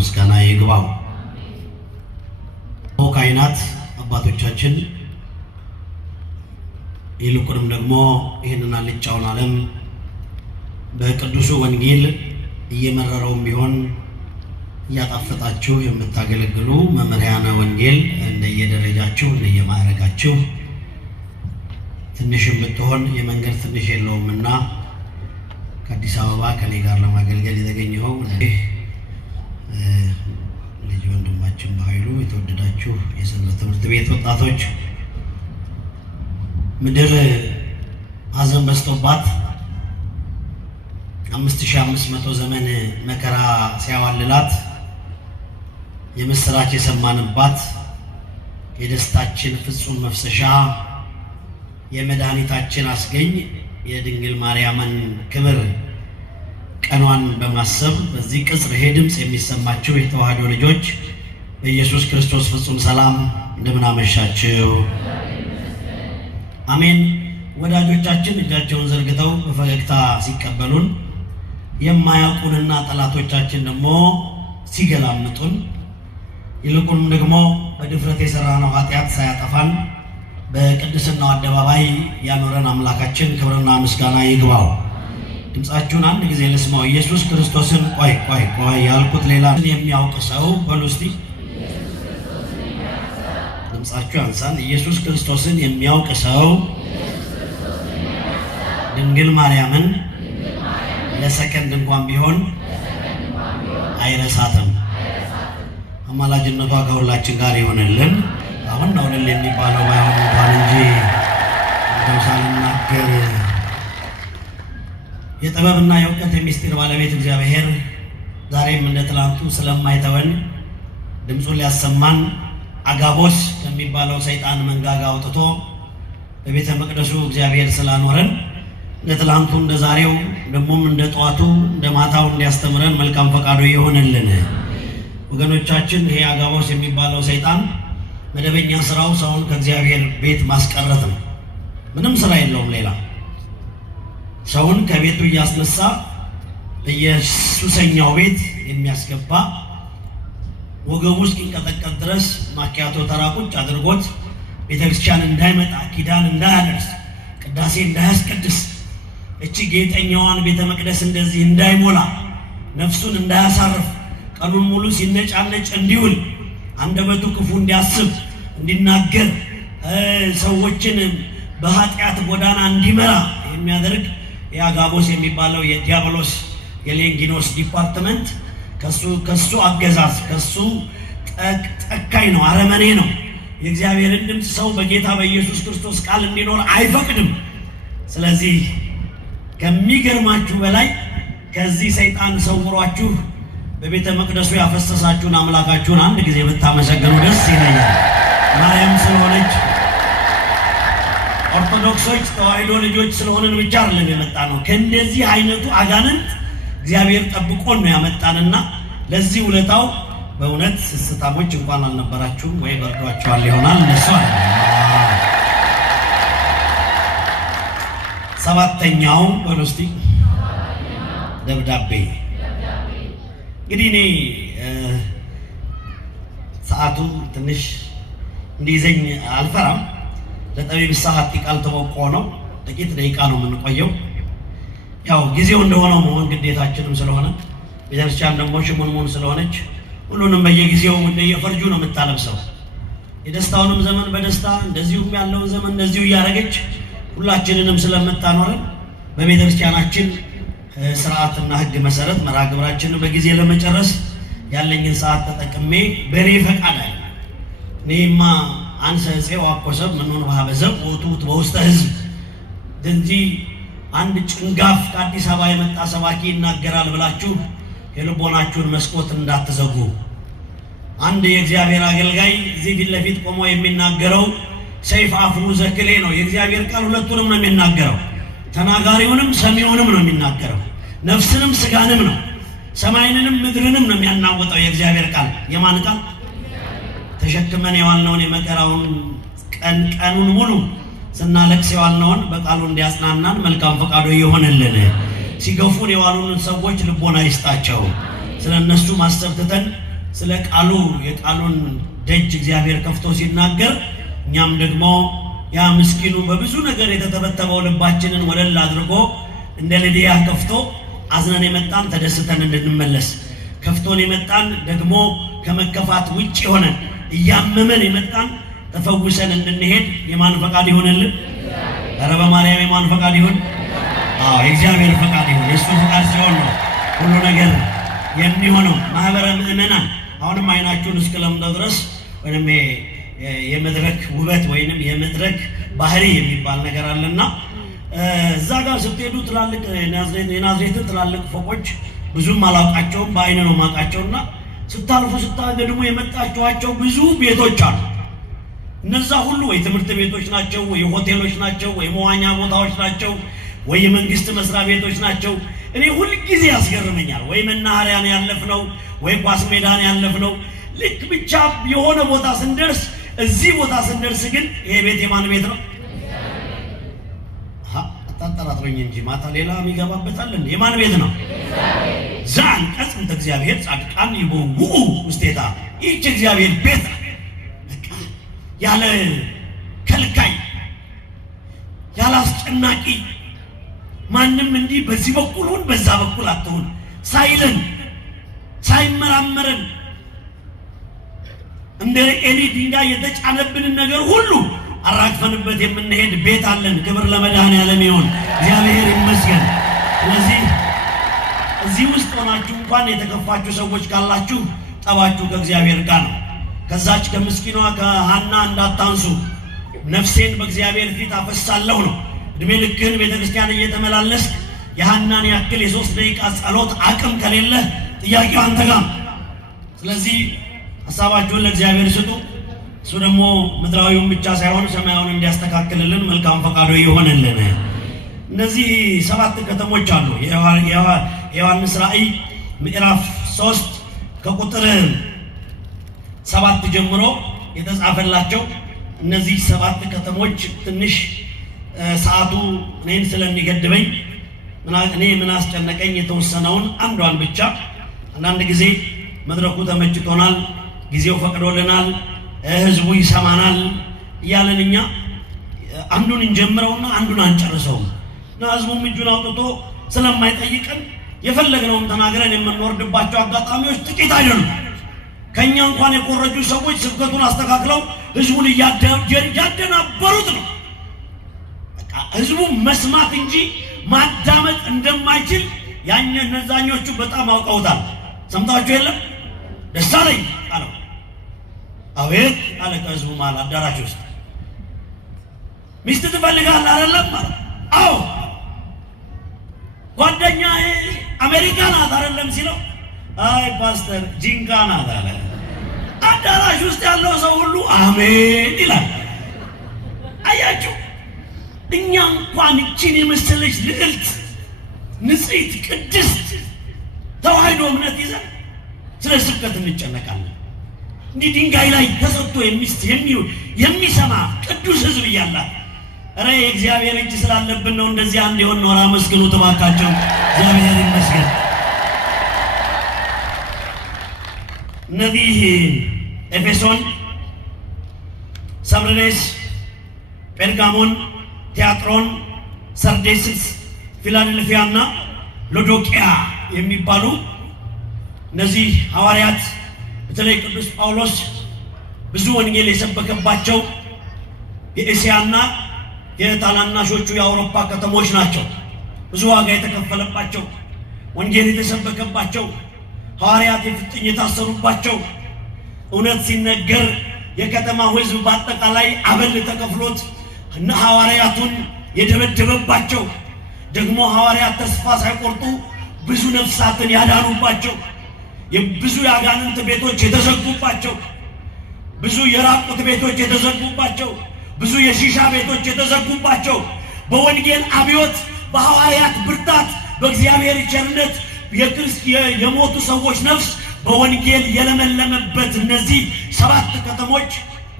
ምስጋና ይግባው። ካህናት አባቶቻችን ይልቁንም ደግሞ ይህንን አልጫውን ዓለም በቅዱሱ ወንጌል እየመረረውም ቢሆን እያጣፈጣችሁ የምታገለግሉ መምህራነ ወንጌል እንደየደረጃችሁ እንደየማዕረጋችሁ ትንሽም ብትሆን የመንገድ ትንሽ የለውምና ከአዲስ አበባ ከኔ ጋር ለማገልገል የተገኘው ልጅ ወንድማችን በኃይሉ የተወደዳችሁ የሰንበት ትምህርት ቤት ወጣቶች ምድር ሐዘን በዝቶባት 5500 ዘመን መከራ ሲያዋልላት የምስራች የሰማንባት የደስታችን ፍጹም መፍሰሻ የመድኃኒታችን አስገኝ የድንግል ማርያምን ክብር ቀኗን በማሰብ በዚህ ቅጽር ይሄ ድምፅ የሚሰማችሁ የተዋህዶ ልጆች በኢየሱስ ክርስቶስ ፍጹም ሰላም እንደምን አመሻችሁ። አሜን። ወዳጆቻችን እጃቸውን ዘርግተው በፈገግታ ሲቀበሉን የማያውቁንና ጠላቶቻችን ደግሞ ሲገላምጡን ይልቁንም ደግሞ በድፍረት የሰራነው ኃጢአት ሳያጠፋን በቅድስናው አደባባይ ያኖረን አምላካችን ክብርና ምስጋና ይግባው። ድምጻችሁን አንድ ጊዜ ልስማው። ኢየሱስ ክርስቶስን ቆይ ያልኩት ሌላ የሚያውቅ ሰው በሉ እስቲ ድምጻችሁ ያንሳል። ኢየሱስ ክርስቶስን የሚያውቅ ሰው ድንግል ማርያምን ለሰከንድ እንኳን ቢሆን አይረሳትም። አማላጅነቷ ከሁላችን ጋር ይሆንልን። አሁን ነው ልል የሚባለው ባይሆን እንኳን እንጂ እንደው ሳልናገር የጥበብና የእውቀት የሚስጥር ባለቤት እግዚአብሔር ዛሬም እንደ ትላንቱ ስለማይተወን ድምፁን ሊያሰማን አጋቦስ ከሚባለው ሰይጣን መንጋጋ አውጥቶ በቤተ መቅደሱ እግዚአብሔር ስላኖረን እንደ ትላንቱ እንደ ዛሬው ደግሞም እንደ ጠዋቱ እንደ ማታው እንዲያስተምረን መልካም ፈቃዱ ይሆንልን። ወገኖቻችን ይሄ አጋቦስ የሚባለው ሰይጣን መደበኛ ስራው ሰውን ከእግዚአብሔር ቤት ማስቀረት ነው። ምንም ስራ የለውም ሌላ። ሰውን ከቤቱ እያስነሳ በየሱሰኛው ቤት የሚያስገባ ወገቡ እስኪንቀጠቀጥ ድረስ ማኪያቶ ተራ ቁጭ አድርጎት ቤተክርስቲያን እንዳይመጣ ኪዳን እንዳያደርስ ቅዳሴ እንዳያስቀድስ እቺ ጌጠኛዋን ቤተ መቅደስ እንደዚህ እንዳይሞላ ነፍሱን እንዳያሳርፍ ቀኑን ሙሉ ሲነጫነጭ እንዲውል አንደበቱ ክፉ እንዲያስብ እንዲናገር ሰዎችን በኃጢአት ጎዳና እንዲመራ የሚያደርግ የአጋቦስ የሚባለው የዲያብሎስ የሌንጊኖስ ዲፓርትመንት ከሱ አገዛዝ ከሱ ጠካይ ነው፣ አረመኔ ነው። የእግዚአብሔርን ድምፅ ሰው በጌታ በኢየሱስ ክርስቶስ ቃል እንዲኖር አይፈቅድም። ስለዚህ ከሚገርማችሁ በላይ ከዚህ ሰይጣን ሰውሯችሁ በቤተ መቅደሱ ያፈሰሳችሁን አምላካችሁን አንድ ጊዜ ብታመሰግኑ ደስ ይለኛል። ማርያም ስለሆነች ኦርቶዶክሶች ተዋህዶ ልጆች ስለሆነን ብቻ አይደለም የመጣ ነው። ከእንደዚህ አይነቱ አጋንንት እግዚአብሔር ጠብቆን ነው ያመጣንና ለዚህ ውለታው በእውነት ስስታሞች እንኳን አልነበራችሁም ወይ በርዷችኋል ይሆናል። እነሱ ሰባተኛው በሎስቲ ደብዳቤ እንግዲህ እኔ ሰዓቱ ትንሽ እንዲይዘኝ አልፈራም። ለጠቢብ ሰዓት ቃል ተወቆ ነው። ጥቂት ደቂቃ ነው የምንቆየው። ያው ጊዜው እንደሆነው መሆን ግዴታችንም ስለሆነ ቤተክርስቲያን ደግሞ ሽሙንሙን ስለሆነች ሁሉንም በየጊዜው እንደየፈርጁ ነው የምታለብሰው። የደስታውንም ዘመን በደስታ እንደዚሁም ያለውን ዘመን እንደዚሁ እያደረገች ሁላችንንም ስለምታኖረን በቤተክርስቲያናችን ስርዓትና ሕግ መሰረት መርሃ ግብራችንን በጊዜ ለመጨረስ ያለኝን ሰዓት ተጠቅሜ በኔ ፈቃድ አለ እኔማ አንሰ ጽው አቆሰብ ምንሆን ባበዘብ ወጡት በውስተ ህዝብ እንጂ አንድ ጭንጋፍ ከአዲስ አበባ የመጣ ሰባኪ ይናገራል ብላችሁ የልቦናችሁን መስኮት እንዳትዘጉ። አንድ የእግዚአብሔር አገልጋይ እዚህ ፊት ለፊት ቆሞ የሚናገረው ሰይፍ አፍሩ ዘክሌ ነው። የእግዚአብሔር ቃል ሁለቱንም ነው የሚናገረው። ተናጋሪውንም ሰሚውንም ነው የሚናገረው። ነፍስንም ስጋንም ነው፣ ሰማይንንም ምድርንም ነው የሚያናወጠው የእግዚአብሔር ቃል። የማን ቃል? ተሸክመን የዋልነውን የመከራውን ቀኑን ሙሉ ስናለቅስ የዋልነውን በቃሉ እንዲያጽናናን መልካም ፈቃዱ ይሆንልን። ሲገፉን የዋሉን ሰዎች ልቦና ይስጣቸው። ስለነሱ ማሰብ ትተን ስለ ቃሉ የቃሉን ደጅ እግዚአብሔር ከፍቶ ሲናገር እኛም ደግሞ ያ ምስኪኑ በብዙ ነገር የተተበተበው ልባችንን ወለል አድርጎ እንደ ልድያ ከፍቶ አዝነን የመጣን ተደስተን እንድንመለስ፣ ከፍቶን የመጣን ደግሞ ከመከፋት ውጭ ሆነን እያመመን የመጣን ተፈውሰን እንድንሄድ የማን ፈቃድ ይሆንልን? ኧረ በማርያም የማን ፈቃድ ይሆን? የእግዚአብሔር ፈቃድ ይሆን። የእሱ ፈቃድ ሲሆን ነው ሁሉ ነገር የሚሆነው። ማህበረ ምእመናን አሁንም አይናችሁን እስክለምደው ድረስ ወይም የመድረክ ውበት ወይንም የመድረክ ባህሪ የሚባል ነገር አለና እዛ ጋር ስትሄዱ ትላልቅ የናዝሬትን ትላልቅ ፎቆች ብዙም አላውቃቸውም፣ በአይን ነው ማውቃቸውና ስታልፉ ስታገድሙ የመጣችኋቸው ብዙ ቤቶች አሉ። እነዛ ሁሉ ወይ ትምህርት ቤቶች ናቸው፣ ወይ ሆቴሎች ናቸው፣ ወይ መዋኛ ቦታዎች ናቸው፣ ወይ የመንግስት መስሪያ ቤቶች ናቸው። እኔ ሁሉ ጊዜ ያስገርመኛል። ወይ መናኸሪያን ያለፍነው፣ ወይ ኳስ ሜዳን ያለፍነው፣ ልክ ብቻ የሆነ ቦታ ስንደርስ እዚህ ቦታ ስንደርስ ግን ይሄ ቤት የማን ቤት ነው? አታጠራጥሩኝ እንጂ ማታ ሌላ የሚገባበታል እንዴ? የማን ቤት ነው? ዛን ቀጽንተ እግዚአብሔር ጻድቃን ይቦው ውስጤታ ይህች እግዚአብሔር ቤት ያለ ከልካይ ያለ አስጨናቂ ማንም እንዲህ በዚህ በኩል ሁን በዛ በኩል አትሁን ሳይለን ሳይመራመረን እንደ ኤሊ ድንጋይ የተጫነብንን ነገር ሁሉ አራግፈንበት የምንሄድ ቤት አለን። ክብር ለመድኃኔዓለም ይሁን፣ እግዚአብሔር ይመስገን። ስለዚህ እዚህ ውስጥ ሆናችሁ እንኳን የተከፋችሁ ሰዎች ካላችሁ ጠባችሁ ከእግዚአብሔር ጋር ነው። ከዛች ከምስኪኗ ከሐና እንዳታንሱ። ነፍሴን በእግዚአብሔር ፊት አፈሳለሁ ነው። እድሜ ልክህን ቤተክርስቲያን እየተመላለስ የሐናን ያክል የ3 ደቂቃ ጸሎት አቅም ከሌለ ጥያቄው አንተ ጋር። ስለዚህ ሐሳባችሁን ለእግዚአብሔር ስጡ። እሱ ደግሞ ምድራዊውን ብቻ ሳይሆን ሰማያዊውን እንዲያስተካክልልን መልካም ፈቃዱ ይሆንልን። እነዚህ 7 ከተሞች አሉ። የዮሐንስ ራእይ ምዕራፍ 3 ከቁጥር 7 ጀምሮ የተጻፈላቸው እነዚህ 7 ከተሞች ትንሽ ሰዓቱ እኔን ስለሚገድበኝ እኔ ምን አስጨነቀኝ የተወሰነውን አንዷን ብቻ። አንዳንድ ጊዜ መድረኩ ተመችቶናል፣ ጊዜው ፈቅዶልናል፣ ህዝቡ ይሰማናል እያለን እኛ አንዱን እንጀምረውና አንዱን አንጨርሰውም እና ህዝቡም እጁን አውጥቶ ስለማይጠይቀን የፈለግነውን ተናግረን የምንወርድባቸው አጋጣሚዎች ጥቂት አይደሉም። ከኛ እንኳን የቆረጁ ሰዎች ስብከቱን አስተካክለው ህዝቡን እያደናበሩት ነው። በቃ ህዝቡ መስማት እንጂ ማዳመጥ እንደማይችል እነዛኞቹ በጣም አውቀውታል። ሰምታችሁ የለም? ደሳለኝ አለው። አቤት አለ ከህዝቡ መሃል አዳራሽ ውስጥ። ሚስት ትፈልጋለህ አይደለም? አዎ። ጓደኛ አሜሪካ ናት አይደለም ሲለው አይ ፓስተር ጂንካ ናት አለ። አዳራሽ ውስጥ ያለው ሰው ሁሉ አሜን ይላል። አያችሁ፣ እኛ እንኳን እቺን የመሰለች ልዕልት ንጽሕት ቅድስት ተዋህዶ እምነት ይዘን ስለ ስብከት እንጨነቃለን። እንዲህ ድንጋይ ላይ ተሰጥቶ የሚሰማ ቅዱስ ህዝብ እያላት፣ ኧረ የእግዚአብሔር እጅ ስላለብን ነው እንደዚህ አንድ የሆን ነው። አመስግኑ ተባካቸው። እግዚአብሔር ይመስገን። እነዚህ ኤፌሶን፣ ሰምርኔስ፣ ጴርጋሞን፣ ቲያጥሮን፣ ሰርዴስስ፣ ፊላደልፊያና ሎዶቅያ የሚባሉ እነዚህ ሐዋርያት በተለይ ቅዱስ ጳውሎስ ብዙ ወንጌል የሰበከባቸው የእስያና የታናናሾቹ የአውሮፓ ከተሞች ናቸው። ብዙ ዋጋ የተከፈለባቸው፣ ወንጌል የተሰበከባቸው፣ ሐዋርያት የፍጥኝ የታሰሩባቸው፣ እውነት ሲነገር የከተማው ህዝብ በአጠቃላይ አበል ተከፍሎት ሐዋርያቱን የደበደበባቸው፣ ደግሞ ሐዋርያት ተስፋ ሳይቆርጡ ብዙ ነፍሳትን ያዳኑባቸው፣ ብዙ የአጋንንት ቤቶች የተዘጉባቸው፣ ብዙ የራቁት ቤቶች የተዘጉባቸው፣ ብዙ የሺሻ ቤቶች የተዘጉባቸው በወንጌል አብዮት በሐዋርያት ብርታት በእግዚአብሔር ቸርነት የሞቱ ሰዎች ነፍስ በወንጌል የለመለመበት እነዚህ 7 ከተሞች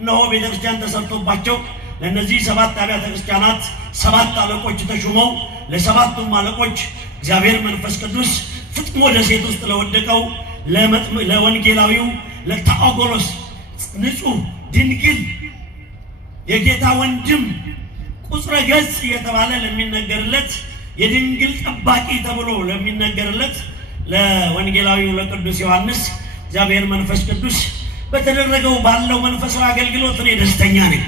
ነው ቤተክርስቲያን ተሰርቶባቸው ለነዚህ 7 አብያተ ክርስቲያናት 7 አለቆች ተሾመው ለ7ቱም አለቆች እግዚአብሔር መንፈስ ቅዱስ ፍጥሞ ደሴት ውስጥ ለወደቀው ለወንጌላዊው ለታኦጎሎስ ንጹህ ድንግል የጌታ ወንድም ቁጽረ ገጽ የተባለ ለሚነገርለት የድንግል ጠባቂ ተብሎ ለሚነገርለት ለወንጌላዊው ለቅዱስ ዮሐንስ እግዚአብሔር መንፈስ ቅዱስ በተደረገው ባለው መንፈሳዊ አገልግሎት እኔ ደስተኛ ነኝ።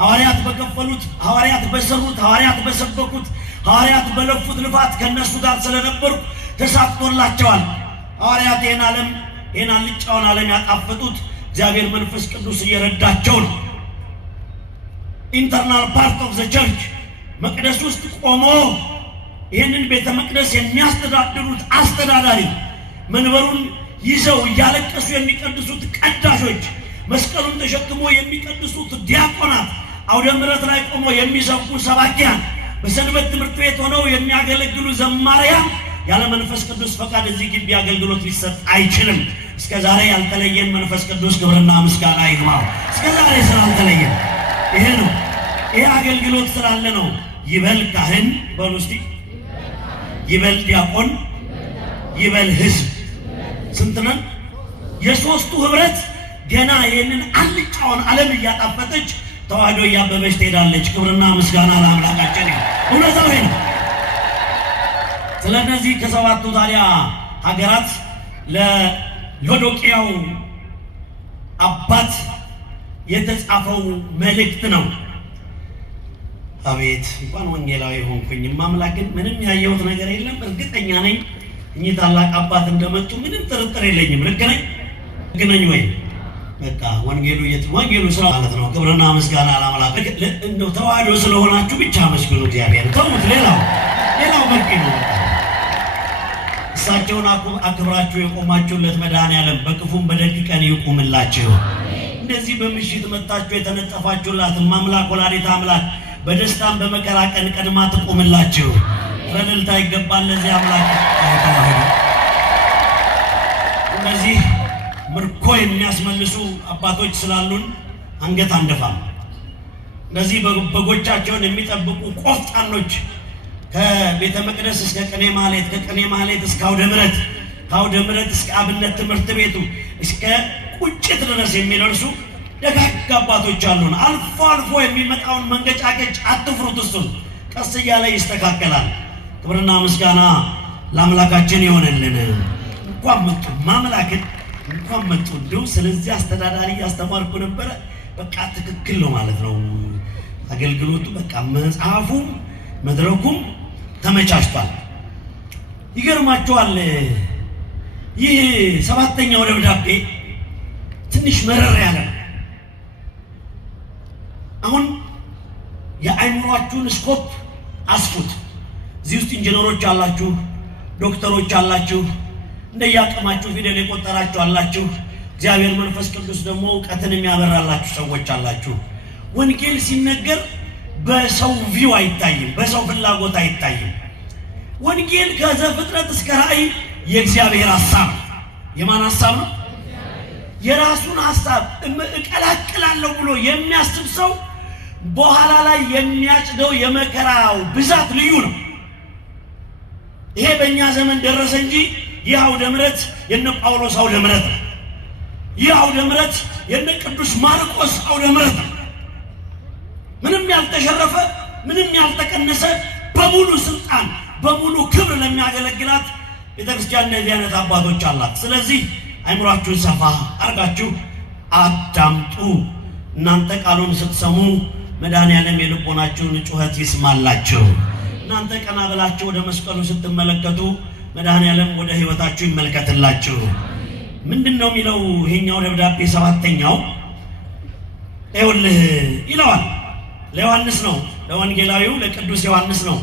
ሐዋርያት በከፈሉት፣ ሐዋርያት በሰሩት፣ ሐዋርያት በሰበኩት፣ ሐዋርያት በለፉት ልፋት ከነሱ ጋር ስለነበሩ ተሳክቶላቸዋል። ሐዋርያት ይህን አልጫውን ዓለም ያጣፈጡት እግዚአብሔር መንፈስ ቅዱስ እየረዳቸው ነው። ኢንተርናል ፓርት ኦፍ ዘ ቸርች መቅደስ ውስጥ ቆሞ ይህንን ቤተ መቅደስ የሚያስተዳድሩት አስተዳዳሪ፣ መንበሩን ይዘው እያለቀሱ የሚቀድሱት ቀዳሾች፣ መስቀሉን ተሸክሞ የሚቀድሱት ዲያቆናት፣ አውደ ምሕረት ላይ ቆሞ የሚሰብኩ ሰባኪያን፣ በሰንበት ትምህርት ቤት ሆነው የሚያገለግሉ ዘማሪያን ያለ መንፈስ ቅዱስ ፈቃድ እዚህ ግቢ አገልግሎት ሊሰጥ አይችልም። እስከ ዛሬ ያልተለየን መንፈስ ቅዱስ ክብርና ምስጋና ይግባው። እስከ ዛሬ ስላልተለየን ይሄ ነው። ይሄ አገልግሎት ስላለ ነው። ይበል ካህን በሉ እስቲ፣ ይበል ዲያቆን፣ ይበል ሕዝብ። ስንት ነን? የሶስቱ ህብረት ገና ይህንን አልጫውን ዓለም እያጣፈጠች ተዋህዶ እያበበች ትሄዳለች። ክብርና ምስጋና ለአምላካችን ይሁን። እውነታው ይሄ ነው። ስለነዚህ ከ7ቱ ታዲያ ሀገራት ለሎዶቅያው አባት የተጻፈው መልእክት ነው። አቤት እንኳን ወንጌላዊ ሆንኩኝ። አምላክን ምንም ያየሁት ነገር የለም። እርግጠኛ ነኝ እኚህ ታላቅ አባት እንደመጡ ምንም ጥርጥር የለኝም። ልክ ነኝ ወይ? በቃ ወንጌሉ ስራ ማለት ነው። ክብርና ምስጋና ለአምላክ። እንደው ተዋህዶ ስለሆናችሁ ብቻ መስግኑ እግዚአብሔር። ተውት፣ ሌላው በቂ ነው። እሳቸውን አክብራችሁ የቆማችሁለት መድኃኔዓለም በክፉም በደግ ቀን ይቁምላችሁ። እንደዚህ በምሽት መጣችሁ የተነጠፋችሁላት አምላክ ወላዲተ አምላክ በደስታም በመከራ ቀን ቀድማ ትቆምላችሁ። ረድልታ ይገባል ለዚህ አምላክ። እነዚህ ምርኮ የሚያስመልሱ አባቶች ስላሉን አንገት አንደፋም። እነዚህ በጎቻቸውን የሚጠብቁ ቆፍጣኖች ከቤተ መቅደስ እስከ ቅኔ ማህሌት፣ ከቅኔ ማህሌት እስከ አውደ ምሕረት፣ ከአውደ ምሕረት እስከ አብነት ትምህርት ቤቱ እስከ ቁጭት ድረስ የሚደርሱ ደጋግ አባቶች አሉን። አልፎ አልፎ የሚመጣውን መንገጫገጭ አትፍሩት። እሱን ቀስ እያለ ይስተካከላል። ክብርና ምስጋና ለአምላካችን ይሆንልን። እንኳን መጡ ማምላክን እንኳን መጡ። እንዲሁ ስለዚህ አስተዳዳሪ ያስተማርኩ ነበረ። በቃ ትክክል ነው ማለት ነው አገልግሎቱ። በቃ መጽሐፉም መድረኩም ተመቻችቷል። ይገርማችኋል። ይህ 7ኛው ደብዳቤ ትንሽ መረር ያለ ነው። አሁን የአእምሯችሁን ስኮፕ አስፉት። እዚህ ውስጥ ኢንጂነሮች አላችሁ፣ ዶክተሮች አላችሁ፣ እንደያቀማችሁ ፊደል የቆጠራችሁ አላችሁ። እግዚአብሔር መንፈስ ቅዱስ ደግሞ እውቀትን የሚያበራላችሁ ሰዎች አላችሁ። ወንጌል ሲነገር በሰው ቪው አይታይም፣ በሰው ፍላጎት አይታይም። ወንጌል ከዘፍጥረት እስከ ራእይ የእግዚአብሔር ሐሳብ። የማን ሐሳብ ነው? የራሱን ሐሳብ እቀላቅላለሁ ብሎ የሚያስብ ሰው በኋላ ላይ የሚያጭደው የመከራው ብዛት ልዩ ነው። ይሄ በእኛ ዘመን ደረሰ እንጂ ይህ አውደ ምሕረት የነ ጳውሎስ አውደ ምሕረት ነው። ይህ አውደ ምሕረት የነ ቅዱስ ማርቆስ አውደ ምሕረት ነው። ምንም ያልተሸረፈ ምንም ያልተቀነሰ በሙሉ ስልጣን በሙሉ ክብር ለሚያገለግላት ቤተክርስቲያን እንደዚህ አይነት አባቶች አላት። ስለዚህ አይምሯችሁን ሰፋ አርጋችሁ አዳምጡ። እናንተ ቃሉን ስትሰሙ መድኃኔዓለም የልቦናችሁን ጩኸት ይስማላችሁ። እናንተ ቀና ብላችሁ ወደ መስቀሉ ስትመለከቱ መድኃኔዓለም ወደ ህይወታችሁ ይመልከትላችሁ። ምንድነው የሚለው ይሄኛው ደብዳቤ 7ኛው? ይኸውልህ ይለዋል። ለዮሐንስ ነው፣ ለወንጌላዊው ለቅዱስ ዮሐንስ ነው።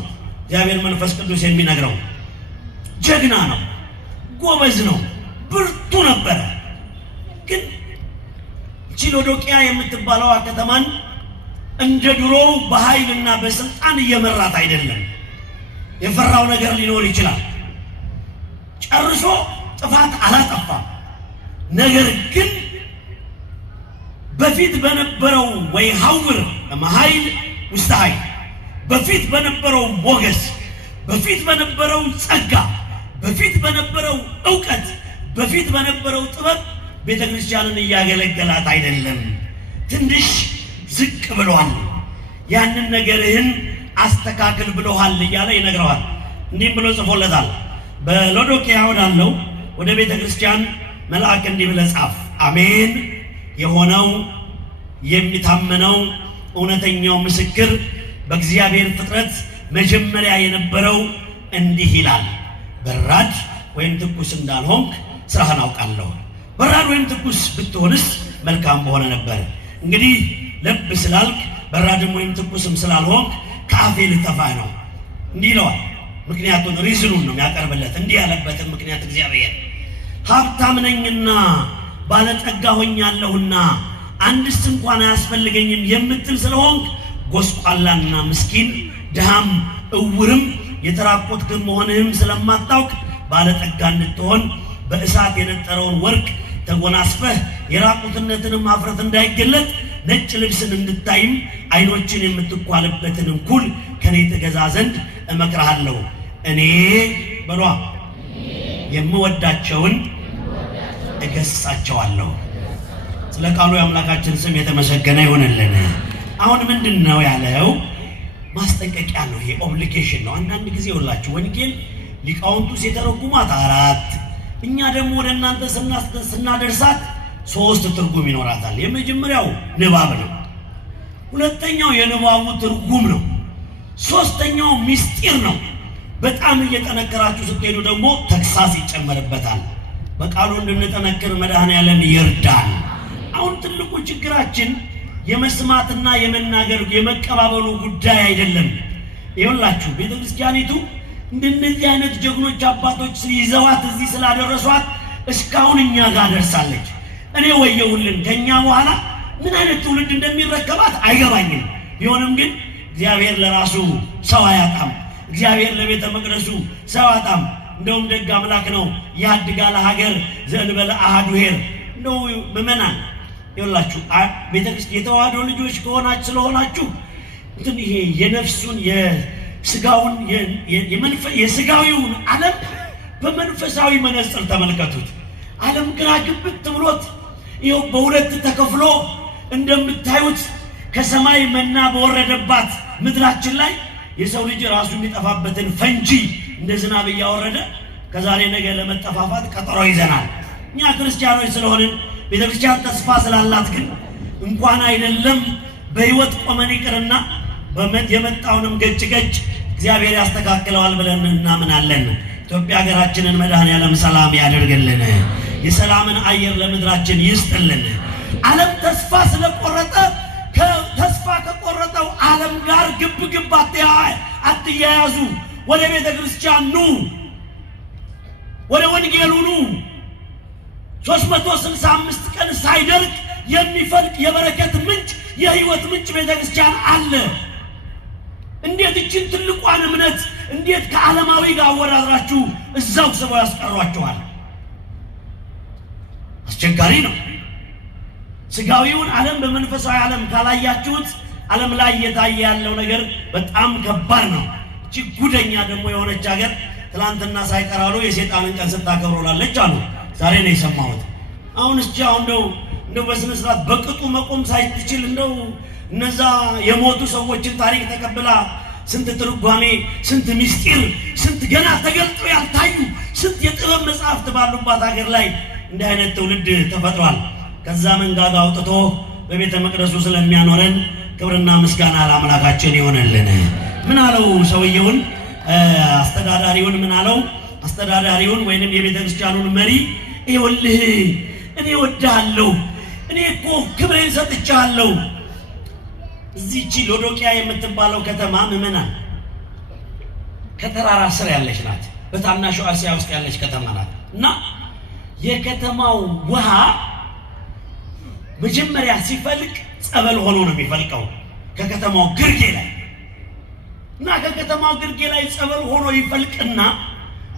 እግዚአብሔር መንፈስ ቅዱስ የሚነግረው። ጀግና ነው፣ ጎበዝ ነው፣ ብርቱ ነበረ። ግን እቺ ሎዶቅያ የምትባለው ከተማን እንደ ድሮው በኃይልና በስልጣን እየመራት አይደለም። የፈራው ነገር ሊኖር ይችላል። ጨርሶ ጥፋት አላጠፋም። ነገር ግን በፊት በነበረው ወይ ሐውር ለማኃይል ውስጥ ኃይል፣ በፊት በነበረው ሞገስ፣ በፊት በነበረው ጸጋ፣ በፊት በነበረው ዕውቀት፣ በፊት በነበረው ጥበብ ቤተክርስቲያንን እያገለገላት አይደለም። ትንሽ ዝቅ ብሏል። ያንን ነገርህን አስተካክል ብሎሃል እያለ ይነግረዋል። እንዲህ ብሎ ጽፎለታል። በሎዶቅያ ወዳለው ወደ ቤተክርስቲያን መልአክ እንዲህ ብለህ ጻፍ። አሜን የሆነው የሚታመነው እውነተኛው ምስክር በእግዚአብሔር ፍጥረት መጀመሪያ የነበረው እንዲህ ይላል፣ በራድ ወይም ትኩስ እንዳልሆንክ ስራህን አውቃለሁ። በራድ ወይም ትኩስ ብትሆንስ መልካም በሆነ ነበር። እንግዲህ ለብ ስላልክ በራድም ወይም ትኩስም ስላልሆንክ ከአፌ ልተፋ ነው። እንዲህ ይለዋል። ምክንያቱን ሪዝኑን ነው የሚያቀርብለት። እንዲህ ያለበትን ምክንያት እግዚአብሔር ሀብታም ነኝና ባለጠጋ ሆኛለሁና አንድስ እንኳን አያስፈልገኝም የምትል ስለሆንክ ጎስቋላና ምስኪን ድሃም እውርም የተራቆትክ መሆንህም ስለማታውቅ ባለጠጋ እንድትሆን በእሳት የነጠረውን ወርቅ ተጎናስፈህ የራቁትነትንም ማፍረት እንዳይገለጥ ነጭ ልብስን እንድታይም ዓይኖችን የምትኳልበትን እንኩል ከኔ ትገዛ ዘንድ እመክርሃለሁ። እኔ በሏ የምወዳቸውን እገሥጻቸዋለሁ። ስለ ቃሉ የአምላካችን ስም የተመሰገነ ይሁንልን። አሁን ምንድን ነው ያለው? ማስጠንቀቂያ ነው። ይሄ ኦብሊጌሽን ነው። አንዳንድ ጊዜ ሁላችሁ ወንጌል ሊቃውንቱ ሲተረጉሟት 4 እኛ ደግሞ ወደ እናንተ ስናደርሳት 3 ትርጉም ይኖራታል። የመጀመሪያው ንባብ ነው። ሁለተኛው የንባቡ ትርጉም ነው። ሶስተኛው ምስጢር ነው። በጣም እየጠነከራችሁ ስትሄዱ ደግሞ ተግሳጽ ይጨመርበታል። በቃሉ እንድንጠነክር መድኃኔዓለም ይርዳል። አሁን ትልቁ ችግራችን የመስማትና የመናገር የመቀባበሉ ጉዳይ አይደለም። ይኸውላችሁ ቤተክርስቲያኒቱ እንደነዚህ አይነት ጀግኖች አባቶች ይዘዋት እዚህ ስላደረሷት እስካሁን እኛ ጋር ደርሳለች። እኔ ወየውልን ከኛ በኋላ ምን አይነት ትውልድ እንደሚረከባት አይገባኝም። ቢሆንም ግን እግዚአብሔር ለራሱ ሰው አያጣም። እግዚአብሔር ለቤተ መቅደሱ ሰው አያጣም። እንደውም ደግ አምላክ ነው። ያድጋል ሀገር ዘእንበለ አሐዱ ኄር። እንደው ምእመናን ይኸውላችሁ ቤተክርስቲያን የተዋህዶ ልጆች ስለሆናችሁ እንትን ይሄ የነፍሱን የስጋውን የስጋዊውን ዓለም በመንፈሳዊ መነጽር ተመልከቱት። ዓለም ግራ ግብት ብሎት ይኸው በሁለት ተከፍሎ እንደምታዩት ከሰማይ መና በወረደባት ምድራችን ላይ የሰው ልጅ ራሱ የሚጠፋበትን ፈንጂ እንደ ዝናብ እያወረደ ከዛሬ ነገ ለመጠፋፋት ቀጠሮ ይዘናል። እኛ ክርስቲያኖች ስለሆንን ቤተክርስቲያን ተስፋ ስላላት ግን እንኳን አይደለም በህይወት ቆመን ይቅርና የመጣውንም ገጭ እግዚአብሔር ያስተካክለዋል ብለን እናምናለን። ኢትዮጵያ ሀገራችንን መድኃኔዓለም ሰላም ያደርግልን። የሰላምን አየር ለምድራችን ይስጥልን። ዓለም ተስፋ ስለቆረጠ ተስፋ ከቆረጠው ዓለም ጋር ግብ አትያያዙ። ወደ ቤተ ክርስቲያን ኑ፣ ወደ ወንጌሉ ኑ። 365 ቀን ሳይደርቅ የሚፈልቅ የበረከት ምንጭ የህይወት ምንጭ ቤተ ክርስቲያን አለ። እንዴት እችን ትልቋን እምነት እንዴት ከዓለማዊ ጋር አወዳድራችሁ እዛው ስበው ያስቀሯችኋል? አስቸጋሪ ነው። ስጋዊውን ዓለም በመንፈሳዊ ዓለም ካላያችሁት ዓለም ላይ እየታየ ያለው ነገር በጣም ከባድ ነው። እቺ ጉደኛ ደግሞ የሆነች ሀገር ትላንትና ሳይቀራሉ የሰይጣንን ቀን ስታከብሮላለች አሉ። ዛሬ ነው የሰማሁት። አሁን እስኪ እንደው በስነ ስርዓት በቅጡ መቆም ሳይትችል እንደው እነዛ የሞቱ ሰዎችን ታሪክ ተቀብላ ስንት ትርጓሜ፣ ስንት ምስጢር፣ ስንት ገና ተገልጦ ያልታዩ ስንት የጥበብ መጽሐፍት ባሉባት ሀገር ላይ እንዲህ አይነት ትውልድ ተፈጥሯል። ከዛ መንጋጋ አውጥቶ በቤተ መቅደሱ ስለሚያኖረን ክብርና ምስጋና ለአምላካችን ይሆንልን። ምን አለው ሰውየውን? አስተዳዳሪውን ምን አለው? አስተዳዳሪውን ወይንም የቤተ ክርስቲያኑን መሪ ይኸውልህ እኔ ወድሃለሁ፣ እኔ እኮ ክብሬን ሰጥቻለሁ። እዚህቺ ሎዶቅያ የምትባለው ከተማ ምዕመናን ከተራራ ስር ያለች ናት። በታናሹ እስያ ውስጥ ያለች ከተማ ናት እና የከተማው ውሃ መጀመሪያ ሲፈልቅ ጸበል ሆኖ ነው የሚፈልቀው ከከተማው ግርጌ ላይ እና ከከተማው ግርጌ ላይ ጸበል ሆኖ ይፈልቅና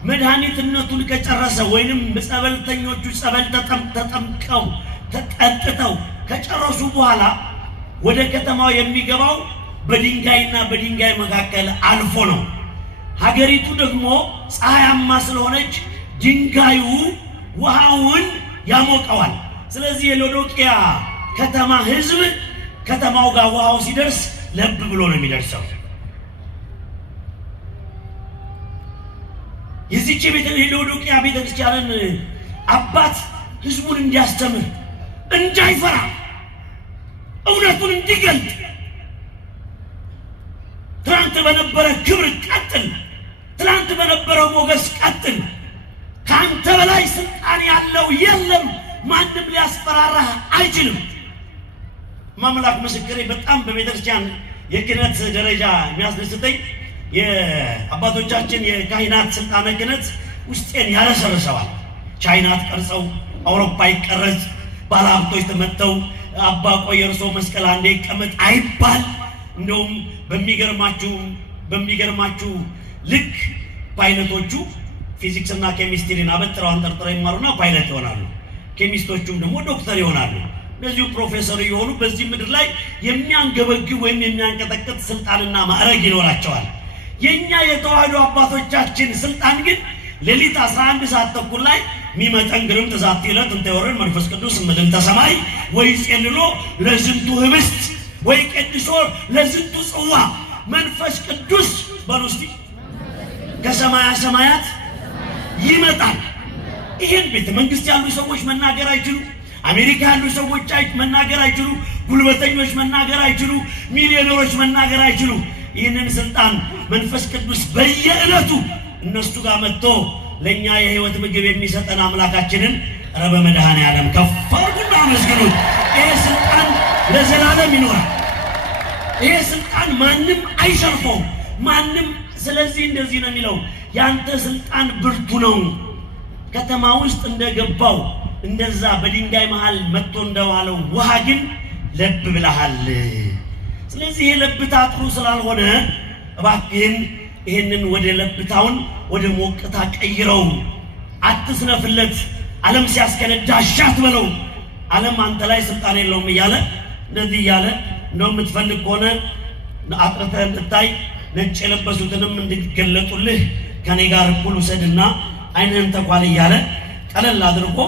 መድኃኒትነቱን ከጨረሰ ወይንም ጸበልተኞቹ ጸበል ተጠምቀው ተጠጥተው ከጨረሱ በኋላ ወደ ከተማው የሚገባው በድንጋይና በድንጋይ መካከል አልፎ ነው። ሀገሪቱ ደግሞ ፀሐያማ ስለሆነች ድንጋዩ ውሃውን ያሞቀዋል። ስለዚህ የሎዶቅያ ከተማ ህዝብ ከተማው ጋር ውሃው ሲደርስ ለብ ብሎ ነው የሚደርሰው። የዚህች የሎዶቅያ ቤተክርስቲያንን አባት ህዝቡን እንዲያስተምር እንዳይፈራ እውነቱን እንዲገልጥ ትናንት በነበረ ክብር ቀጥል፣ ትናንት በነበረው ሞገስ ቀጥል፣ ካንተ በላይ ስልጣን ያለው የለም፣ ማንም ሊያስፈራራህ አይችልም። ማምላክ ምስክሬ በጣም በቤተክርስቲያን የክህነት ደረጃ የሚያስደስተኝ የአባቶቻችን የካህናት ስልጣነ ክህነት ውስጤን ያረሰርሰዋል። ቻይናት ቀርጸው አውሮፓ ይቀረጽ፣ ባለሀብቶች ተመተው አባ ቆይ እርሶ መስቀል አንዴ ይቀመጥ አይባል። እንደውም በሚገርማችሁ ልክ ፓይለቶቹ ፊዚክስ እና ኬሚስትሪን አበጥረው አንጠርጥረው ይማሩና ፓይለት ይሆናሉ። ኬሚስቶቹም ደግሞ ዶክተር ይሆናሉ። እነዚሁ ፕሮፌሰር የሆኑ በዚህ ምድር ላይ የሚያንገበግብ ወይም የሚያንቀጠቅጥ ስልጣንና ማዕረግ ይኖራቸዋል። የኛ የተዋህዶ አባቶቻችን ስልጣን ግን ሌሊት 11 ሰዓት ተኩል ላይ ሚመጠን ግርም ተዛት ይለት እንተወረን መንፈስ ቅዱስ ምልዕልተ ሰማይ ወይ ጸልሎ ለዝንቱ ህብስት ወይ ቅዱስ ለዝንቱ ጽዋ መንፈስ ቅዱስ በሩስቲ ከሰማያ ሰማያት ይመጣል። ይሄን ቤተ መንግስት ያሉ ሰዎች መናገር አይችሉ፣ አሜሪካ ያሉ ሰዎች መናገር አይችሉ፣ ጉልበተኞች መናገር አይችሉ፣ ሚሊዮነሮች መናገር አይችሉ። ይህንን ስልጣን መንፈስ ቅዱስ በየዕለቱ እነሱ ጋር መጥቶ ለኛ የህይወት ምግብ የሚሰጠን አምላካችንን ረበ መድኃኔዓለም ከፍ አድርጉና አመስግኑት። ይሄ ስልጣን ለዘላለም ይኖራል። ይሄ ስልጣን ማንም አይሸርፈውም፣ ማንም። ስለዚህ እንደዚህ ነው የሚለው ያንተ ስልጣን ብርቱ ነው። ከተማ ውስጥ እንደገባው እንደዛ በድንጋይ መሃል መጥቶ እንደዋለው ውሃ ግን ለብ ብለሃል። ስለዚህ የለብታ ጥሩ ስላልሆነ እባክህን ይሄንን ወደ ለብታውን ወደ ሞቅታ ቀይረው፣ አትስነፍለት። ዓለም ሲያስከነዳ ሻት በለው። ዓለም አንተ ላይ ስልጣን የለውም እያለ እንደዚህ እያለ እንደው የምትፈልግ ከሆነ አጥርተህ እንድታይ ነጭ የለበሱትንም እንዲገለጡልህ ከኔ ጋር እኩል ውሰድና አይንህን ተኳል እያለ ቀለል አድርጎ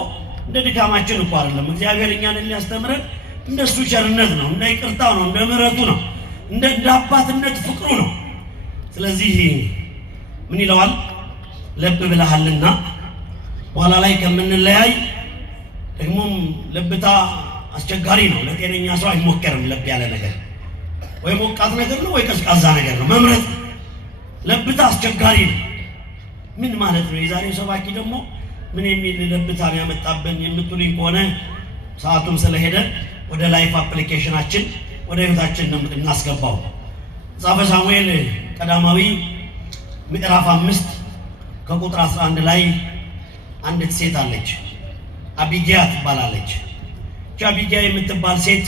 እንደ ድካማችን እኮ አይደለም እግዚአብሔር እኛን የሚያስተምረን እንደሱ ቸርነት ነው፣ እንደ ይቅርታው ነው፣ እንደ ምሕረቱ ነው፣ እንደ አባትነት ፍቅሩ ነው። ስለዚህ ምን ይለዋል? ለብ ብለሃልና በኋላ ላይ ከምንለያይ ደግሞም ለብታ አስቸጋሪ ነው። ለጤነኛ ሰው አይሞከርም። ለብ ያለ ነገር ወይ ሞቃት ነገር ነው ወይ ቀዝቃዛ ነገር ነው መምረጥ። ለብታ አስቸጋሪ ነው። ምን ማለት ነው? የዛሬው ሰባኪ ደግሞ ምን የሚል ለብታ ያመጣብን የምትሉኝ ከሆነ ሰዓቱም ስለሄደ ወደ ላይፍ አፕሊኬሽናችን ወደ ህይወታችን እናስገባው። መጽሐፈ ሳሙኤል ቀዳማዊ ምዕራፍ 5 ከቁጥር 11 ላይ አንዲት ሴት አለች፣ አቢግያ ትባላለች። አቢግያ የምትባል ሴት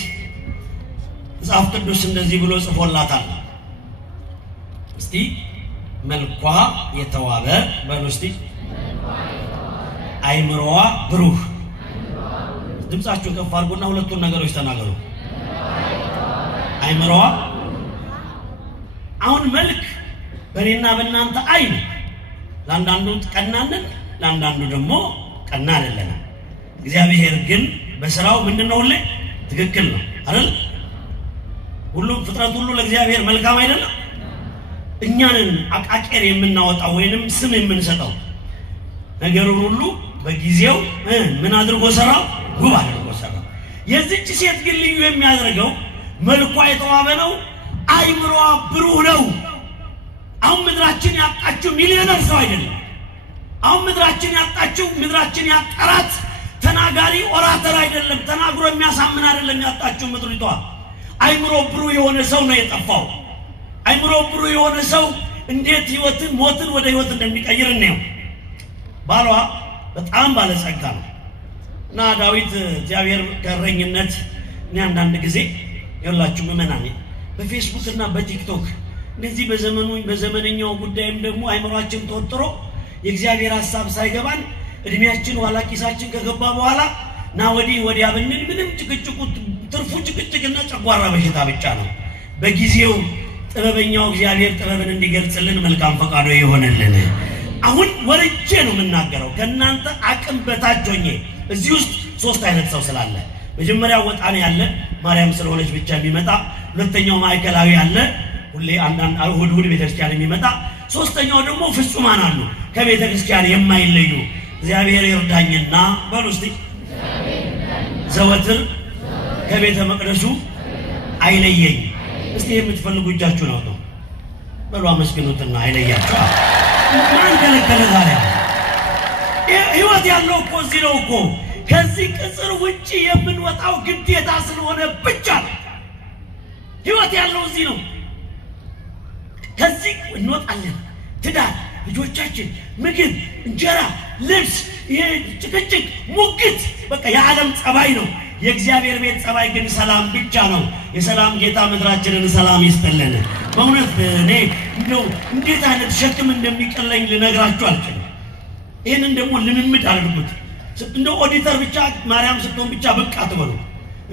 መጽሐፍ ቅዱስ እንደዚህ ብሎ ጽፎላታል። እስቲ መልኳ የተዋበ በሉ እስቲ አይምሮዋ ብሩህ። ድምጻችሁ ከፍ አድርጉና ሁለቱን ነገሮች ተናገሩ። አይምሮዋ። አሁን መልክ በእኔና በእናንተ አይን ለአንዳንዱ ቀናንን፣ ለአንዳንዱ ደግሞ ቀና አይደለም። እግዚአብሔር ግን በስራው ምንድነው? ሁሌ ትክክል ነው አይደል? ሁሉም ፍጥረት ሁሉ ለእግዚአብሔር መልካም አይደለም። እኛንን አቃቄር የምናወጣው ወይንም ስም የምንሰጠው ነገሩን ሁሉ በጊዜው ምን አድርጎ ሰራው? ውብ አድርጎ ሰራው። የዚህች ሴት ግን ልዩ የሚያደርገው መልኳ የተዋበ ነው፣ አይምሮዋ ብሩህ ነው። አሁን ምድራችን ያጣችው ሚሊዮነር ሰው አይደለም። አሁን ምድራችን ያጣችው ምድራችን ያጠራት ተናጋሪ ኦራተር አይደለም፣ ተናግሮ የሚያሳምን አይደለም። ያጣችው ምድሪቷ አይምሮ ብሩህ የሆነ ሰው ነው የጠፋው። አይምሮ ብሩህ የሆነ ሰው እንዴት ህይወትን ሞትን ወደ ህይወት እንደሚቀይር ነው። ባሏ በጣም ባለጸጋ ነው እና ዳዊት እግዚአብሔር ከረኝነት እኔ አንዳንድ ጊዜ ይላችሁ ምመናኔ በፌስቡክ እና በቲክቶክ እንደዚህ በዘመነኛው ጉዳይም ደግሞ አይምሯችን ተወጥሮ የእግዚአብሔር ሐሳብ ሳይገባን እድሜያችን ኋላ ኪሳችን ከገባ በኋላ ና ወዲያ ብንል ምንም ጭቅጭቁ ትርፉ ጭቅጭቅና ጨጓራ በሽታ ብቻ ነው። በጊዜው ጥበበኛው እግዚአብሔር ጥበብን እንዲገልጽልን መልካም ፈቃዱ ይሆንልን። አሁን ወርጄ ነው የምናገረው ከናንተ አቅም በታች ሆኜ። እዚህ ውስጥ 3 አይነት ሰው ስላለ መጀመሪያው ወጣኔ ያለ ማርያም ስለሆነች ብቻ የሚመጣ፣ ሁለተኛው ማዕከላዊ ያለ ሁሌ አንዳንድ እሑድ ቤተክርስቲያን የሚመጣ፣ ሶስተኛው ደግሞ ፍጹማን አሉ ከቤተክርስቲያን የማይለዩ። እግዚአብሔር ይርዳኝና በሉ እስቲ ዘወትር ከቤተ መቅደሱ አይለየኝ። እስቲ የምትፈልጉ እጃችሁን አውጡ በሉ አመስግኑትና አይለያችሁ። ማን ከለከለ ታዲያ? ህይወት ያለው እኮ እዚህ ነው እኮ። ከዚህ ቅጽር ውጪ የምንወጣው ግዴታ ስለሆነ ብቻ ነው። ህይወት ያለው እዚህ ነው። ከዚህ እንወጣለን። ትዳር፣ ልጆቻችን፣ ምግብ፣ እንጀራ፣ ልብስ፣ ጭቅጭቅ፣ ሙግት በቃ የዓለም ጸባይ ነው። የእግዚአብሔር ቤት ጸባይ ግን ሰላም ብቻ ነው። የሰላም ጌታ ምድራችንን ሰላም ይስጥልን። በእውነት እኔ እንደው እንዴት አይነት ሸክም እንደሚቀለኝ ልነግራችሁ አልችልም። ይህንን ደግሞ ልምምድ አድርጉት። እንደ ኦዲተር ብቻ ማርያም ስትሆን ብቻ ብቅ አትበሉ።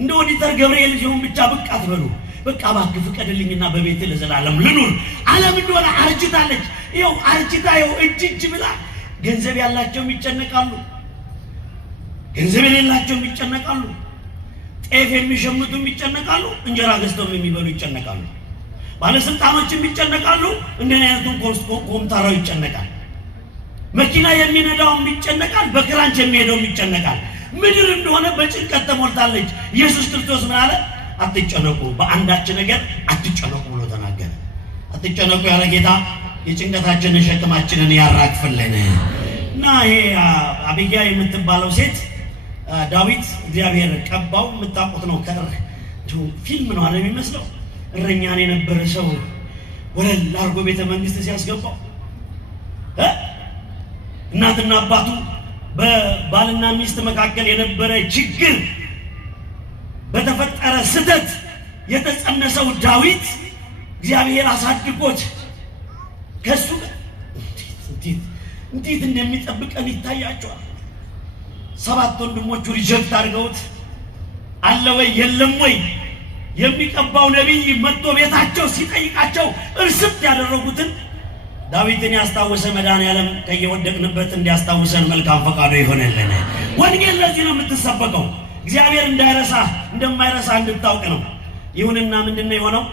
እንደ ኦዲተር ገብርኤል ሲሆን ብቻ ብቅ አትበሉ። በቃ እባክህ ፍቀድልኝና በቤት ለዘላለም ልኑር። ዓለም እንደሆነ አርጅታለች። ይኸው አርጅታ ይኸው እጅ ብላ ገንዘብ ያላቸውም ይጨነቃሉ፣ ገንዘብ የሌላቸውም ይጨነቃሉ። ጤፍ የሚሸምቱም ይጨነቃሉ፣ እንጀራ ገዝተው የሚበሉ ይጨነቃሉ። ባለስልጣኖችም ይጨነቃሉ፣ እንደኔ አይነቱን ኮምታራው ይጨነቃል። መኪና የሚነዳውም ይጨነቃል፣ በክራንች የሚሄደውም ይጨነቃል። ምድር እንደሆነ በጭንቀት ተሞልታለች። ኢየሱስ ክርስቶስ ምን አለ? አትጨነቁ፣ በአንዳች ነገር አትጨነቁ ብሎ ተናገረ። አትጨነቁ ያለ ጌታ የጭንቀታችንን ሸክማችንን ያራግፍልን። እና ይሄ አቢግያ የምትባለው ሴት ዳዊት እግዚአብሔር ቀባው። የምታውቁት ነው። ፊልም ነው አለ የሚመስለው። እረኛን የነበረ ሰው ወለል አድርጎ ቤተ መንግስት ሲያስገባው እናትና አባቱ በባልና ሚስት መካከል የነበረ ችግር በተፈጠረ ስህተት የተጸነሰው ዳዊት እግዚአብሔር አሳድጎት ከሱ እንዴት እንደሚጠብቀን ይታያቸዋል። 7 ወንድሞቹ ሪጀክት አድርገውት አለ ወይ የለም ወይ የሚቀባው ነቢይ መጥቶ ቤታቸው ሲጠይቃቸው እርስት ያደረጉትን ዳዊትን ያስታወሰ መድኃኔዓለም ከየወደቅንበት እንዲያስታውሰን መልካም ፈቃዱ ይሆንልን። ወንጌል ለዚህ ነው የምትሰበከው። እግዚአብሔር እንደማይረሳ እንድታውቅ ነው። ይሁንና ምንድነው የሆነው?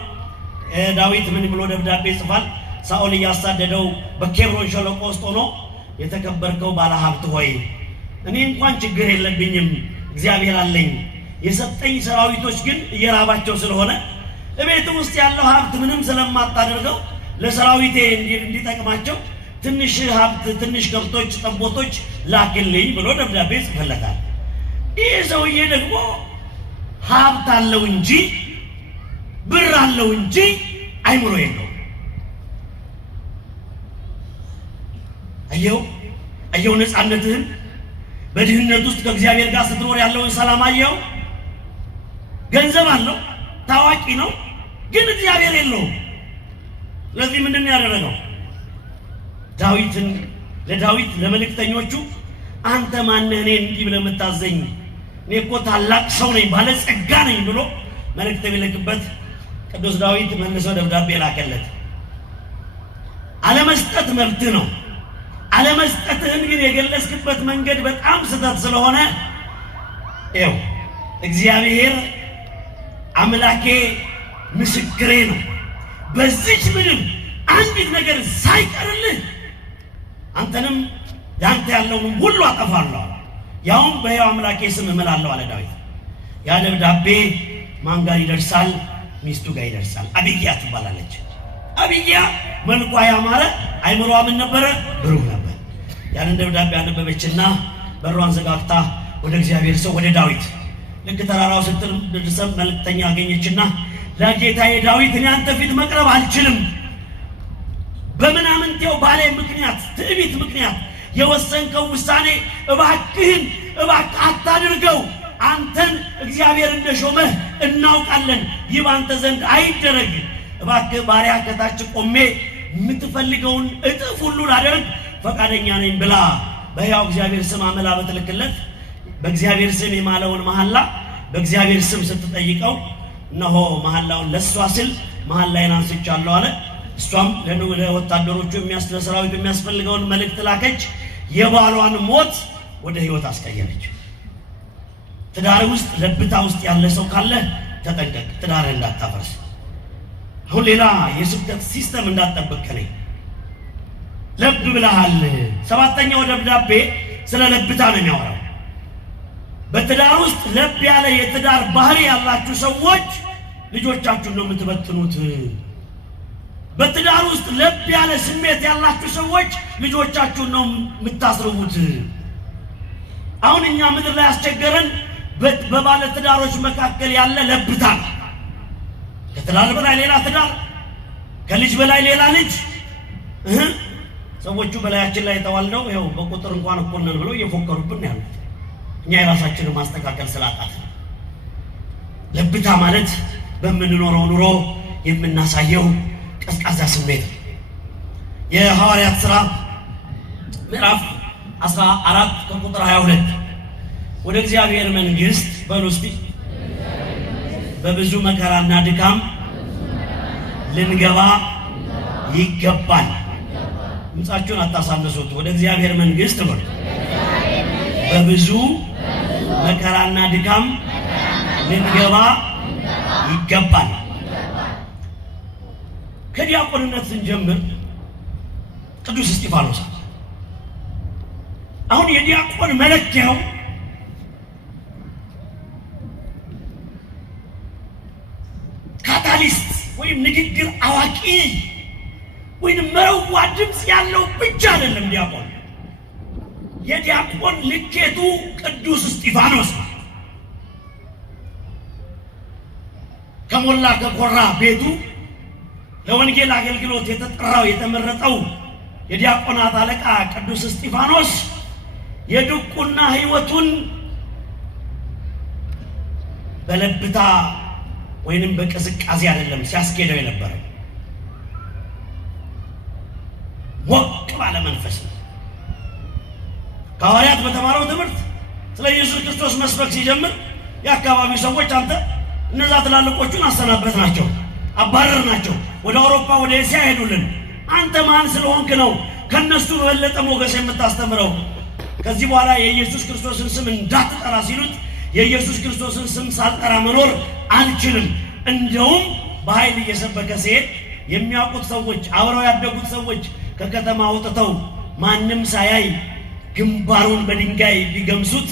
ዳዊት ምን ብሎ ደብዳቤ ጽፏል? ሳኦል እያሳደደው በኬብሮን ሸለቆ ውስጥ ሆኖ የተከበርከው ባለሀብት ሆይ እኔ እንኳን ችግር የለብኝም፣ እግዚአብሔር አለኝ። የሰጠኝ ሰራዊቶች ግን እየራባቸው ስለሆነ እቤት ውስጥ ያለው ሀብት ምንም ስለማታደርገው ለሰራዊቴ እንዲጠቅማቸው ትንሽ ሀብት፣ ትንሽ ከብቶች፣ ጠቦቶች ላክልኝ ብሎ ደብዳቤ ጽፈለታል። ይህ ሰውዬ ደግሞ ሀብት አለው እንጂ ብር አለው እንጂ አይምሮ የለው። አየው ነፃነትህን በድህነት ውስጥ ከእግዚአብሔር ጋር ስትኖር ያለውን ሰላም አየው። ገንዘብ አለው፣ ታዋቂ ነው፣ ግን እግዚአብሔር የለውም። ስለዚህ ምንድን ነው ያደረገው? ለዳዊት ለመልእክተኞቹ አንተ ማነህ እኔ እንዲህ ብለህ የምታዘኝ? እኔ እኮ ታላቅ ሰው ነኝ፣ ባለጸጋ ነኝ ብሎ መልእክት ቢልክበት ቅዱስ ዳዊት መልሶ ደብዳቤ ላከለት። አለመስጠት መብትህ ነው። አለመስጠትህን ግን የገለጽክበት መንገድ በጣም ስህተት ስለሆነ ይኸው እግዚአብሔር አምላኬ ምስክሬ ነው፣ በዚች ምድር አንዲት ነገር ሳይቀርልህ አንተንም ያንተ ያለውን ሁሉ አጠፋለሁ፣ ያውም በሕያው አምላኬ ስም እምላለሁ አለ ዳዊት። ያ ደብዳቤ ማን ጋር ይደርሳል? ሚስቱ ጋር ይደርሳል። አቢግያ ትባላለች። አቢግያ መልኳ ያማረ አይምሮዋ ምን ነበረ? ብሩህ ነበር። ያንን ደብዳቤ አነበበችና በሯን ዘጋግታ ወደ እግዚአብሔር ሰው ወደ ዳዊት ልክ ተራራው ስትደርስ መልእክተኛ አገኘችና ለጌታዬ ዳዊት እኔ አንተ ፊት መቅረብ አልችልም፣ በምናምንቴው ባሌ ምክንያት ትዕቢት ምክንያት የወሰንከው ውሳኔ እባክህ አታድርገው። አንተን እግዚአብሔር እንደሾመህ እናውቃለን። ይህ ባንተ ዘንድ አይደረግ። እባክህ ባሪያ ከታች ቆሜ የምትፈልገውን እጥፍ ሁሉ ላደርግ ፈቃደኛ ነኝ ብላ በሕያው እግዚአብሔር ስም አመላ በትልክለት በእግዚአብሔር ስም የማለውን መሐላ በእግዚአብሔር ስም ስትጠይቀው እነሆ መሐላውን ለሷ ስል መሐላዬን አንስቻለሁ አለ። እሷም ለወታደሮቹ ለሰራዊቱ የሚያስፈልገውን መልእክት ላከች። የባሏን ሞት ወደ ሕይወት አስቀየረች። ትዳር ውስጥ ለብታ ውስጥ ያለ ሰው ካለ ተጠንቀቅ፣ ትዳር እንዳታፈርስ። አሁን ሌላ የስብከት ሲስተም እንዳትጠብቅ። ለብ ብለሃል። ሰባተኛው ደብዳቤ ስለ ለብታ ነው የሚያወራው። በትዳር ውስጥ ለብ ያለ የትዳር ባህሪ ያላችሁ ሰዎች ልጆቻችሁን ነው የምትበትኑት። በትዳር ውስጥ ለብ ያለ ስሜት ያላችሁ ሰዎች ልጆቻችሁን ነው የምታስርቡት። አሁን እኛ ምድር ላይ ያስቸገረን በባለ ትዳሮች መካከል ያለ ለብታ ነው። ከትዳር በላይ ሌላ ትዳር፣ ከልጅ በላይ ሌላ ልጅ። ሰዎቹ በላያችን ላይ ተዋልደው ይኸው በቁጥር እንኳን እኩል ነን ብለው እየፎከሩብን ያሉት እኛ የራሳችንን ማስተካከል ስላጣት። ለብታ ማለት በምንኖረው ኑሮ የምናሳየው ቀዝቃዛ ስሜት። የሐዋርያት ሥራ ምዕራፍ 14 ከቁጥር 22 ወደ እግዚአብሔር መንግሥት በሉ እስቲ በብዙ መከራና ድካም ልንገባ ይገባል። ድምፃችሁን አታሳንሱት። ወደ እግዚአብሔር መንግሥት በሉ በብዙ መከራና ድካም ልንገባ ይገባል። ከዲያቆንነት ስንጀምር ቅዱስ እስጢፋኖስ አሁን የዲያቆን መለኪያው ካታሊስት ወይም ንግግር አዋቂ ወይም መረዋ ድምፅ ያለው ብቻ አይደለም። ዲያቆን የዲያቆን ልኬቱ ቅዱስ እስጢፋኖስ ከሞላ ከኮራ ቤቱ ለወንጌል አገልግሎት የተጠራው የተመረጠው የዲያቆናት አለቃ ቅዱስ እስጢፋኖስ የድቁና ሕይወቱን በለብታ ወይንም በቅዝቃዜ አይደለም ሲያስኬደው የነበረው፣ ሞቅ ባለ መንፈስ ነው። ከሐዋርያት በተማረው ትምህርት ስለ ኢየሱስ ክርስቶስ መስበክ ሲጀምር የአካባቢው ሰዎች አንተ እነዛ ትላልቆቹን አሰናበት ናቸው፣ አባረር ናቸው፣ ወደ አውሮፓ ወደ እስያ ሄዱልን፣ አንተ ማን ስለሆንክ ነው ከነሱ በበለጠ ሞገስ የምታስተምረው? ከዚህ በኋላ የኢየሱስ ክርስቶስን ስም እንዳትጠራ ሲሉት የኢየሱስ ክርስቶስን ስም ሳልጠራ መኖር አልችልም፣ እንደውም በኃይል እየሰበከ ሲሄድ የሚያውቁት ሰዎች አብረው ያደጉት ሰዎች ከከተማ አውጥተው ማንም ሳያይ ግንባሩን በድንጋይ ቢገምሱት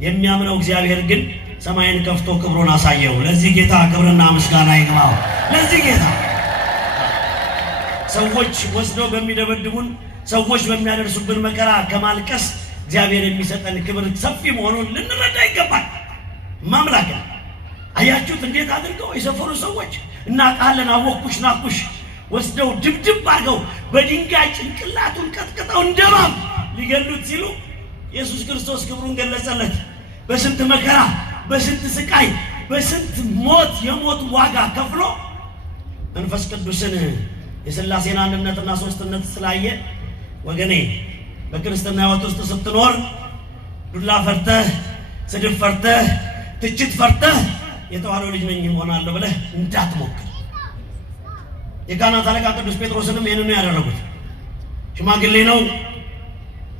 የሚያምነው እግዚአብሔር ግን ሰማይን ከፍቶ ክብሩን አሳየው። ለዚህ ጌታ ክብርና ምስጋና ይግባው። ለዚህ ጌታ ሰዎች ወስደው በሚደበድቡን ሰዎች በሚያደርሱብን መከራ ከማልቀስ እግዚአብሔር የሚሰጠን ክብር ሰፊ መሆኑን ልንረዳ ይገባል። ማምላክ አያችሁት እንዴት አድርገው የሰፈሩ ሰዎች እናቃለን አወኩሽ ናኩሽ ወስደው ድብድብ አድርገው በድንጋይ ጭንቅላቱን ቀጥቅጠው እንደማም ሊገሉት ሲሉ ኢየሱስ ክርስቶስ ክብሩን ገለጸለት። በስንት መከራ በስንት ስቃይ በስንት ሞት የሞት ዋጋ ከፍሎ መንፈስ ቅዱስን የሥላሴን አንድነትና ሶስትነት ስላየ ወገኔ በክርስትና ሕይወት ውስጥ ስትኖር ዱላ ፈርተህ ስድብ ፈርተህ ትችት ፈርተህ የተዋሕዶ ልጅ ነኝ እሆናለሁ ብለህ እንዳትሞክር። የካህናት አለቃ ቅዱስ ጴጥሮስንም ይህንን ያደረጉት ሽማግሌ ነው።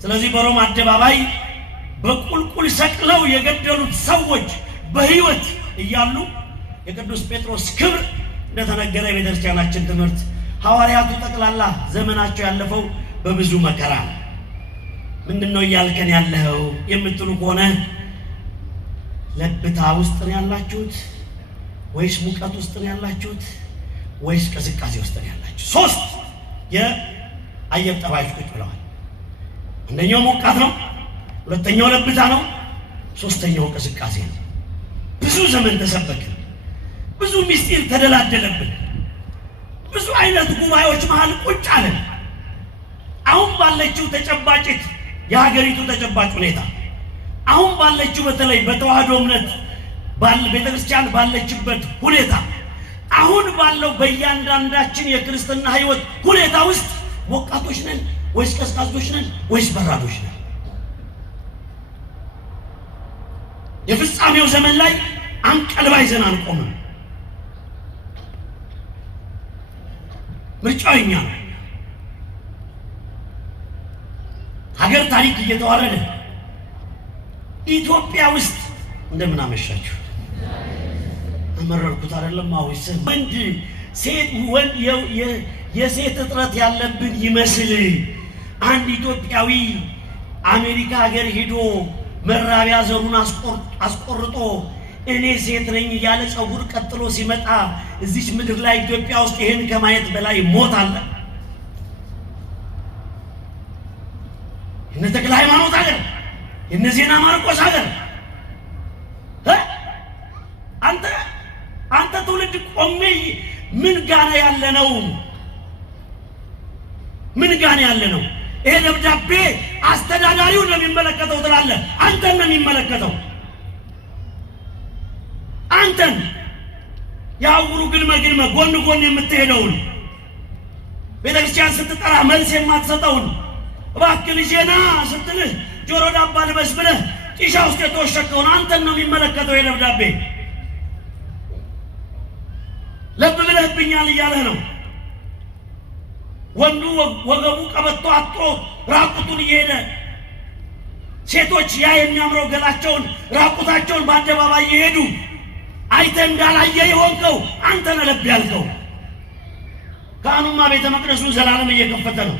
ስለዚህ በሮም አደባባይ በቁልቁል ሰቅለው የገደሉት ሰዎች በሕይወት እያሉ የቅዱስ ጴጥሮስ ክብር እንደተነገረ የቤተክርስቲያናችን ትምህርት ሐዋርያቱ ጠቅላላ ዘመናቸው ያለፈው በብዙ መከራ። ምንድነው እያልከን ያለኸው የምትሉ ከሆነ ለብታ ውስጥ ነው ያላችሁት ወይስ ሙቀት ውስጥ ነው ያላችሁት ወይስ ቅዝቃዜ ውስጥ ነው ያላችሁት? ሶስት የአየር ጠባዮች ቁጭ ብለዋል። አንደኛው ሞቃት ነው፣ ሁለተኛው ለብታ ነው፣ ሶስተኛው ቅዝቃዜ ነው። ብዙ ዘመን ተሰበክን፣ ብዙ ምስጢር ተደላደለብን፣ ብዙ አይነት ጉባኤዎች መሃል ቁጭ አለን። አሁን ባለችው ተጨባጭት የሀገሪቱ ተጨባጭ ሁኔታ አሁን ባለችው በተለይ በተዋህዶ እምነት ቤተክርስቲያን ባለችበት ሁኔታ አሁን ባለው በእያንዳንዳችን የክርስትና ህይወት ሁኔታ ውስጥ ሞቃቶች ነን ወይስ ቀዝቃዞች ነን ወይስ በራዶች ነን? የፍጻሜው ዘመን ላይ አንቀልባ ይዘን አንቆምም። ምርጫው የኛ ነው። ሀገር ታሪክ እየተዋረደ ኢትዮጵያ ውስጥ እንደምን አመሻችሁ? አመረርኩት አይደለም? አውስ ወንድ ሴት ወንድ የሴት እጥረት ያለብን ይመስል አንድ ኢትዮጵያዊ አሜሪካ ሀገር ሄዶ መራቢያ ዘሩን አስቆርጦ እኔ ሴት ነኝ ያለ ጸጉር ቀጥሎ ሲመጣ እዚች ምድር ላይ ኢትዮጵያ ውስጥ ይሄን ከማየት በላይ ሞት አለ? እነ ተክለ ሃይማኖት ሀገር፣ እነ ዜና ማርቆስ ሀገር አንተ ትውልድ ቆሜ ምን ጋና ያለ ነው? ምን ጋና ያለ ነው? ይሄ ደብዳቤ አስተዳዳሪው ነው የሚመለከተው ትላለህ። አንተን ነው የሚመለከተው። አንተን ያውሩ ግልመ ጎን ጎን የምትሄደውን ቤተክርስቲያን ስትጠራ መልስ የማትሰጠውን እባክህ ልጄና ስትልህ ጆሮ ዳባ ልበስ ብለህ ጢሻ ውስጥ የተወሸከውን አንተን ነው የሚመለከተው። የደብዳቤ ለብ ብለህብኛል እያለህ ነው። ወንዱ ወገቡ ቀበቶ አጥሮ ራቁቱን እየሄደ ሴቶች ያ የሚያምረው ገላቸውን ራቁታቸውን በአደባባይ እየሄዱ አይተ እንዳላየ የሆንከው አንተ ነህ ለብ ያልከው። ካህኑማ ቤተ መቅደሱን ዘላለም እየከፈተ ነው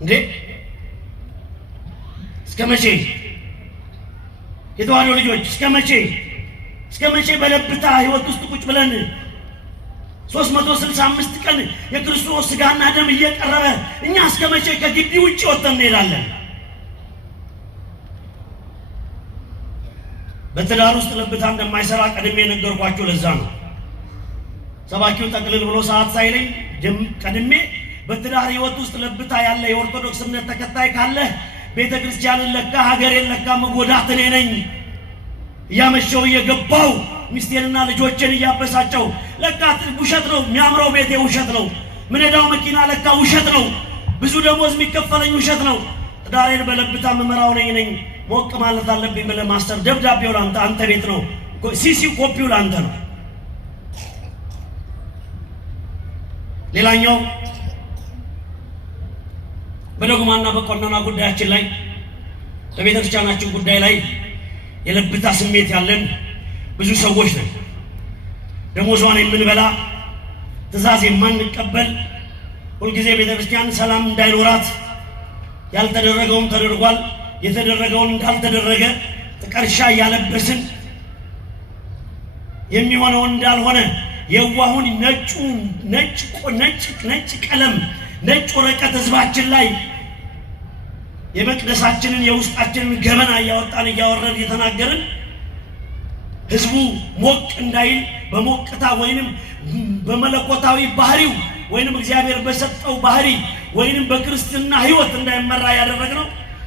እንዴ? እስከ መቼ የተዋህዶ ልጆች እስከ መቼ በለብታ ህይወት ውስጥ ቁጭ ብለን 365 ቀን የክርስቶስ ስጋና ደም እየቀረበ እኛ እስከ መቼ ከግቢ ውጭ ወጥተን እንሄዳለን? በትዳር ውስጥ ለብታ እንደማይሰራ ቀድሜ ነገርኳችሁ። ለዛ ነው ሰባኪው ጠቅልል ብሎ ሰዓት ሳይለኝ ቀድሜ በትዳር ህይወት ውስጥ ለብታ ያለ የኦርቶዶክስ እምነት ተከታይ ካለ ቤተክርስቲያንን ለካ ሀገሬን ለካ መጎዳት እኔ ነኝ እያመሸው እየገባው ሚስቴንና ልጆችን እያበሳጨው ለካ ውሸት ነው። የሚያምረው ቤቴ ውሸት ነው። ምንዳው መኪና ለካ ውሸት ነው። ብዙ ደሞዝ የሚከፈለኝ ውሸት ነው። ትዳሬን በለብታ መመራው ነኝ ሞቅ ማለት አለብኝ ብለህ ማስተር ደብዳቤው አንተ ቤት ነው። ሲሲው ኮፒው ላንተ ነው። ሌላኛው በዶግማና በቆነና ጉዳያችን ላይ በቤተክርስቲያናችን ጉዳይ ላይ የለብታ ስሜት ያለን ብዙ ሰዎች ነን። ደሞዟን የምንበላ ትእዛዝ የማንቀበል ሁልጊዜ ቤተክርስቲያን ሰላም እንዳይኖራት ያልተደረገውን ተደርጓል የተደረገውን እንዳልተደረገ ጥቀርሻ እያለበስን የሚሆነውን እንዳልሆነ የዋሁን ነጭ ቀለም ነጭ ወረቀት ህዝባችን ላይ የመቅደሳችንን የውስጣችንን ገበና እያወጣን እያወረድ የተናገርን ህዝቡ ሞቅ እንዳይል በሞቅታ ወይንም በመለኮታዊ ባህሪው ወይንም እግዚአብሔር በሰጠው ባህሪ ወይንም በክርስትና ህይወት እንዳይመራ ያደረግነው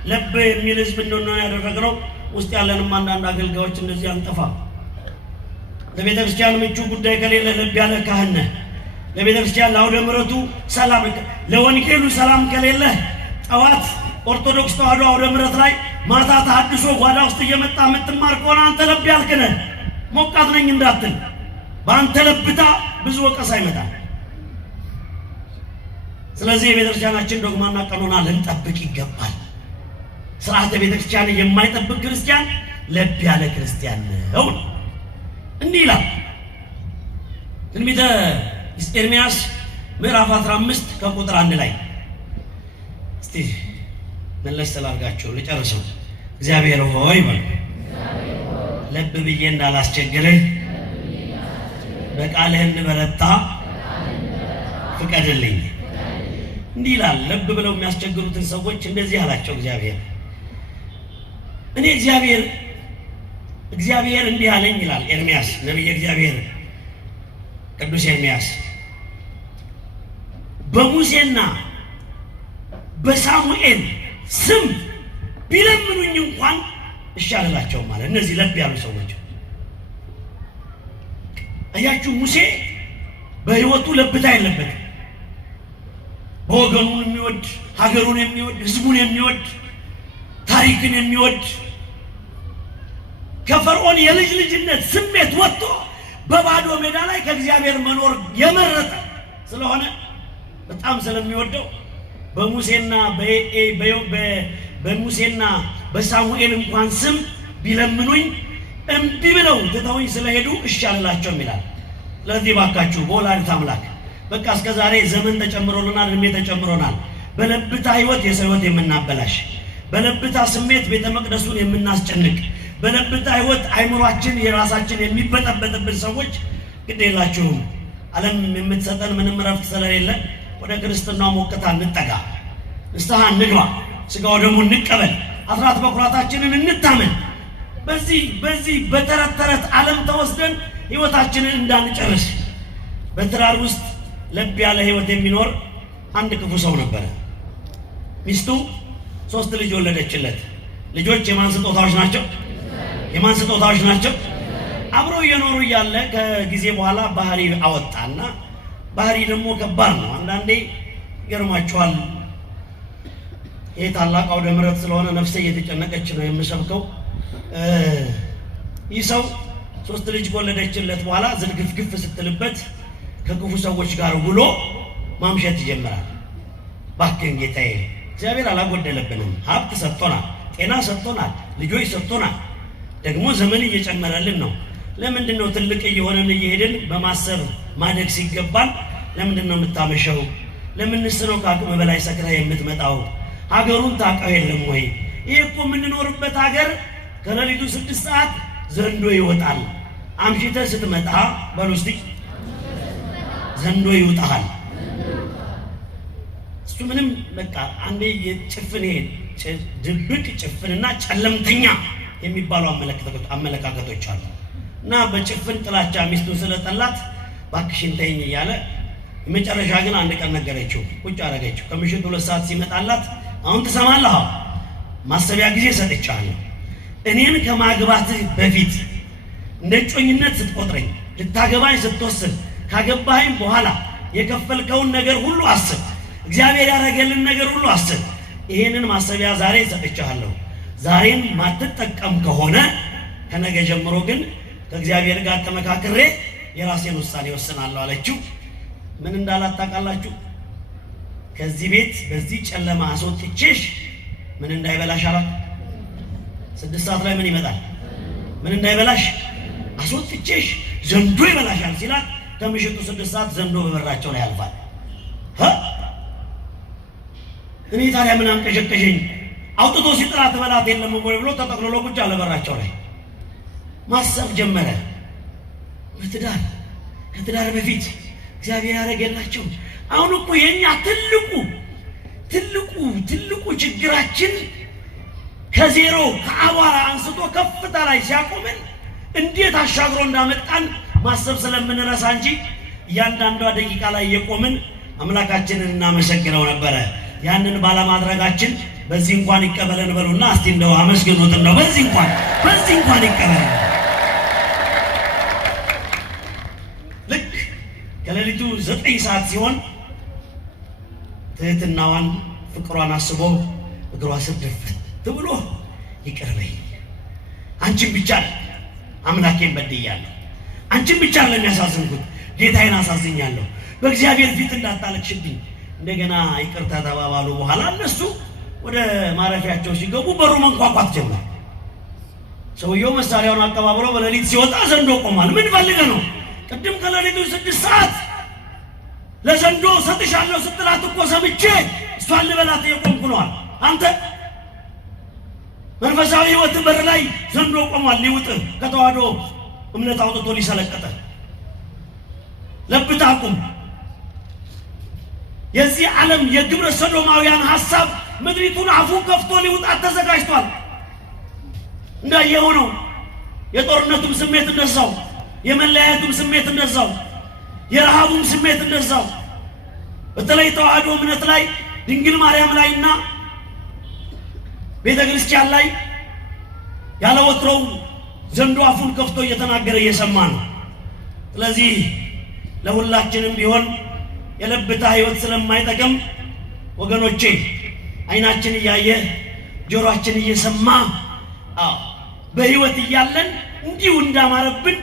ለብ የሚል ህዝብ እንደሆነ ያደረግነው። ውስጥ ያለንም አንዳንድ አገልጋዮች እንደዚህ አንጠፋ። ለቤተክርስቲያን ምቹ ጉዳይ ከሌለ ለብ ያለ ካህን ነህ። ለቤተክርስቲያን ለአውደ ምሕረቱ ሰላም ለወንጌሉ ሰላም ከሌለ ጠዋት ኦርቶዶክስ ተዋህዶ አውደ ምሕረት ላይ ማታ ተሐድሶ ጓዳ ውስጥ እየመጣ የምትማር ከሆነ አንተ ለብ ያልክ ነህ። ሞቃት ነኝ እንዳትል። በአንተ ለብታ ብዙ ወቀሳ ይመጣል። ስለዚህ የቤተክርስቲያናችን ዶግማና ቀኖና ልንጠብቅ ይገባል። ስርዓተ ቤተክርስቲያን የማይጠብቅ ክርስቲያን ለብ ያለ ክርስቲያን ነው። እንዲህ ይላል ትንቢተ ኤርምያስ ምዕራፍ 15 ከቁጥር 1 ላይ እስቲ መለስ ተላርጋችሁ ልጨርሰው። እግዚአብሔር ሆይ በል ለብ ብዬ እንዳላስቸግርህ በቃልህ እንበረታ ፍቀድልኝ። እንዲህ ይላል። ለብ ብለው የሚያስቸግሩትን ሰዎች እንደዚህ አላቸው እግዚአብሔር። እኔ እግዚአብሔር እንዲህ አለኝ ይላል ኤርምያስ፣ ነቢየ እግዚአብሔር ቅዱስ ኤርምያስ። በሙሴና በሳሙኤል ስም ቢለምኑኝ እንኳን እሺ አልላቸውም ማለት እነዚህ ለብ ያሉ ሰዎች አያችሁ ሙሴ በህይወቱ ለብታ የለበት በወገኑ የሚወድ ሀገሩን የሚወድ ህዝቡን የሚወድ ታሪክን የሚወድ ከፈርዖን የልጅ ልጅነት ስሜት ወጥቶ በባዶ ሜዳ ላይ ከእግዚአብሔር መኖር የመረጠ ስለሆነ በጣም ስለሚወደው በሙሴና በሳሙኤል እንኳን ስም ቢለምኑኝ እምቢ ብለው ትተውኝ ስለሄዱ እሺ አልላቸውም ይላል። ስለዚህ ባካችሁ በወላዲተ አምላክ በቃ እስከ ዛሬ ዘመን ተጨምሮልናል፣ እድሜ ተጨምሮናል። በለብታ ህይወት የሰው ህይወት የምናበላሽ፣ በለብታ ስሜት ቤተ መቅደሱን የምናስጨንቅ፣ በለብታ ህይወት አይምሯችን የራሳችን የሚበጠበጥብን ሰዎች ግድ የላችሁም። ዓለም የምትሰጠን ምንም ረፍት ስለሌለ ወደ ክርስትናው ሞቅታ እንጠጋ፣ ንስሐ እንግባ፣ ስጋው ደግሞ እንቀበል፣ አስራት በኩራታችንን እንታመን። በዚህ በተረት ተረት ዓለም ተወስደን ህይወታችንን እንዳንጨርስ። በትዳር ውስጥ ለብ ያለ ህይወት የሚኖር አንድ ክፉ ሰው ነበረ። ሚስቱ 3 ልጅ ወለደችለት። ልጆች የማን ስጦታዎች ናቸው? የማን ስጦታዎች ናቸው? አብረው እየኖሩ እያለ ከጊዜ በኋላ ባህሪ አወጣና ባህሪ ደግሞ ከባድ ነው። አንዳንዴ ይገርማችኋል። ይህ ታላቅ አውደ ምሕረት ስለሆነ ነፍሴ እየተጨነቀች ነው የምሰብከው። ይህ ሰው 3 ልጅ ከወለደችለት በኋላ ዝርግፍግፍ ስትልበት ከክፉ ሰዎች ጋር ውሎ ማምሸት ይጀምራል። ባክን ጌታዬ እግዚአብሔር አላጎደለብንም፣ ሀብት ሰጥቶናል፣ ጤና ሰጥቶናል፣ ልጆች ሰጥቶናል፣ ደግሞ ዘመን እየጨመረልን ነው። ለምንድን ነው ትልቅ እየሆነን እየሄድን በማሰብ ማደግ ሲገባን ለምንድን ነው የምታመሸው? ለምንስ ነው ከአቅም በላይ ሰክረህ የምትመጣው? ሀገሩን ታውቀው የለም ወይ? ይህ እኮ የምንኖርበት ሀገር ከሌሊቱ 6 ሰዓት ዘንዶ ይወጣል። አምሽተህ ስትመጣ በሉ እስቲ ዘንዶ ይውጣል። እሱ ምንም በቃ አንዴ የጭፍን ድብቅ ጭፍንና ጨለምተኛ የሚባሉ አመለካከቶች አሉ። እና በጭፍን ጥላቻ ሚስቱን ስለጠላት ባክሽን ተይኝ እያለ የመጨረሻ ግን አንድ ቀን ነገረችው፣ ቁጭ አደረገችው። ከምሽቱ 2 ሰዓት ሲመጣላት አሁን ትሰማለህ፣ ማሰቢያ ጊዜ ሰጥቻለሁ። እኔን ከማግባትህ በፊት እንደ ጮኝነት ስትቆጥረኝ፣ ልታገባኝ ስትወስን፣ ካገባኸኝ በኋላ የከፈልከውን ነገር ሁሉ አስብ፣ እግዚአብሔር ያደረገልን ነገር ሁሉ አስብ። ይሄንን ማሰቢያ ዛሬ ሰጥቻለሁ። ዛሬን ማትጠቀም ከሆነ ከነገ ጀምሮ ግን ከእግዚአብሔር ጋር ተመካክሬ የራሴን ውሳኔ ወስናለሁ አለችው። ምን እንዳላት ታውቃላችሁ? ከዚህ ቤት በዚህ ጨለማ አስወጥቼሽ ምን እንዳይበላሽ አላት። 6 ሰዓት ላይ ምን ይመጣል? ምን እንዳይበላሽ አስወጥቼሽ ዘንዶ ይበላሻል ሲላት ከምሽቱ 6 ሰዓት ዘንዶ በበራቸው ላይ ያልፋል። እኔ ታዲያ ምን አንቀሸቀሸኝ? አውጥቶ ሲጥራት በላት የለም ወይ ብሎ ተጠቅልሎ ቁጭ አለ በራቸው ላይ። ማሰብ ጀመረ። ከትዳር በፊት እግዚአብሔር ያደረገላቸው። አሁን እኮ የኛ ትልቁ ችግራችን ከዜሮ ከአቧራ አንስቶ ከፍታ ላይ ሲያቆመን እንዴት አሻግሮ እንዳመጣን ማሰብ ስለምንረሳ እንጂ እያንዳንዷ ደቂቃ ላይ የቆምን አምላካችንን እናመሰግነው ነበረ። ያንን ባለማድረጋችን በዚህ እንኳን ይቀበለን በሉና እስቲ እንደው አመስግኑት። ነው በዚህ እንኳን ይቀበለን። ልክ ከሌሊቱ 9 ሰዓት ሲሆን ትህትናዋን ፍቅሯን አስቦ እግሯ ስር ድፍት ብሎ ይቅር በይ፣ አንቺን ብቻ አምላኬን በድያለሁ፣ አንቺን ብቻ ለሚያሳዝንኩት ጌታዬን አሳዝኛለሁ፣ በእግዚአብሔር ፊት እንዳታለቅሽብኝ። እንደገና ይቅርታ ተባባሉ። በኋላ እነሱ ወደ ማረፊያቸው ሲገቡ በሩ መንኳኳት ጀመረ። ሰውየው መሳሪያውን አቀባብሎ በሌሊት ሲወጣ ዘንዶ ቆሟል። ምን ፈልገህ ነው? ቅድም ከሌሊቱ 6 ሰዓት ለዘንዶ ሰጥሻለሁ ስትላት እኮ ሰምቼ እሷን ልበላት የቆምኩ ነዋል። አንተ መንፈሳዊ ህይወት በር ላይ ዘንዶ ቆሟል። ሊውጥ ከተዋህዶ እምነት አውጥቶ ሊሰለቀጠ ለብታ ቁም። የዚህ ዓለም የግብረ ሰዶማውያን ሐሳብ ምድሪቱን አፉን ከፍቶ ሊውጣት ተዘጋጅቷል። እንዳየው ነው። የጦርነቱም ስሜት እንደዛው፣ የመለያየቱም ስሜት እንደዛው፣ የረሃቡም ስሜት እንደዛው። በተለይ ተዋህዶ እምነት ላይ ድንግል ማርያም ላይና ቤተ ክርስቲያን ላይ ያለ ወትሮው ዘንዶ አፉን ከፍቶ እየተናገረ እየሰማ ነው። ስለዚህ ለሁላችንም ቢሆን የለብታ ህይወት ስለማይጠቅም ወገኖቼ አይናችን እያየ ጆሮአችን እየሰማ በህይወት እያለን እንዲሁ እንዳማረብን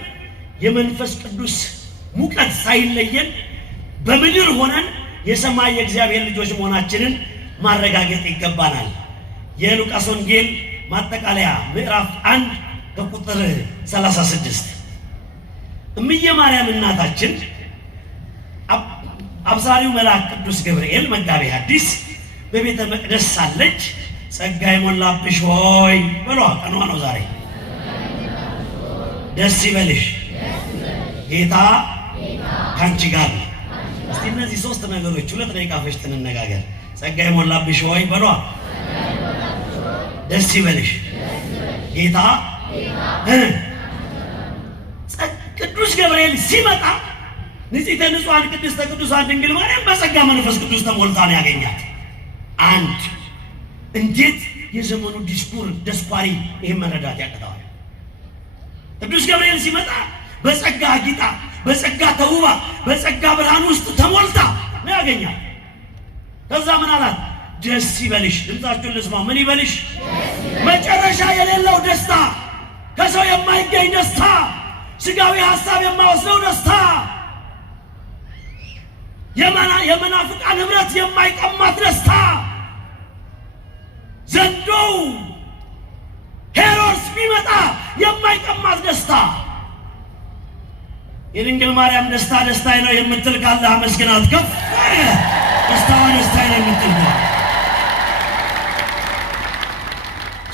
የመንፈስ ቅዱስ ሙቀት ሳይለየን በምድር ሆነን የሰማይ የእግዚአብሔር ልጆች መሆናችንን ማረጋገጥ ይገባናል። የሉቃስ ወንጌል ማጠቃለያ ምዕራፍ 1 ከቁጥር 36 እምዬ ማርያም እናታችን አብሳሪው መልአክ ቅዱስ ገብርኤል መጋቤ ሐዲስ በቤተ መቅደስ ሳለች ጸጋ የሞላብሽ ሆይ ብሎ ቀኗ ነው ዛሬ። ደስ ይበልሽ ጌታ ካንቺ ጋር ነው። እስቲ እነዚህ ሶስት ነገሮች 2 ደቂቃ ፈጅተን እንነጋገር። ጸጋ የሞላብሽ ሆይ ብሎ ደስ ይበልሽ ጌታ ቅዱስ ገብርኤል ሲመጣ ንጽሕተ ንጹሐን ቅድስተ ቅዱሳን ድንግል ማርያም በጸጋ መንፈስ ቅዱስ ተሞልታ ነው ያገኛት። አንድ እንዴት የዘመኑ ዲስኩር ደስኳሪ ይሄን መረዳት ያቀታዋል። ቅዱስ ገብርኤል ሲመጣ በጸጋ አጊጣ፣ በጸጋ ተውባ፣ በጸጋ ብርሃን ውስጥ ተሞልታ ነው ያገኛት። ከዛ ምን አላት? ደስ ይበልሽ። ድምጻችሁን ልስማ። ምን ይበልሽ? መጨረሻ የሌለው ደስታ፣ ከሰው የማይገኝ ደስታ፣ ስጋዊ ሐሳብ የማይወስደው ደስታ፣ የመናፍቃን ህብረት የማይቀማት ደስታ፣ ዘንዶው ሄሮድስ ቢመጣ የማይቀማት ደስታ። የድንግል ማርያም ደስታ ደስታዬ ነው የምትል ካለ አመስግናት። ከፍ ደስታዋ ደስታዬ ነው የምትል ነው።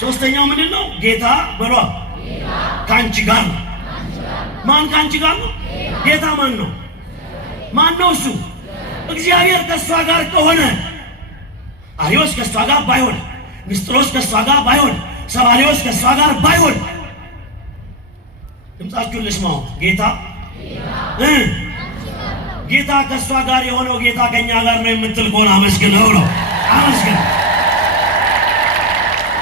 ሶስተኛው ምንድን ነው? ጌታ በሏ ካንቺ ጋር ነው። ማን ካንቺ ጋር ነው? ጌታ ማን ነው? ማን ነው እሱ? እግዚአብሔር ከሷ ጋር ከሆነ አርዮስ ከሷ ጋር ባይሆን፣ ንስጥሮስ ከሷ ጋር ባይሆን፣ ሰባሪዎስ ከሷ ጋር ባይሆን፣ ድምጻችሁን ልስማው። ጌታ ከሷ ጋር የሆነው ጌታ ከኛ ጋር ነው የምትል ከሆነ አመስግነው ነው። አመስግን።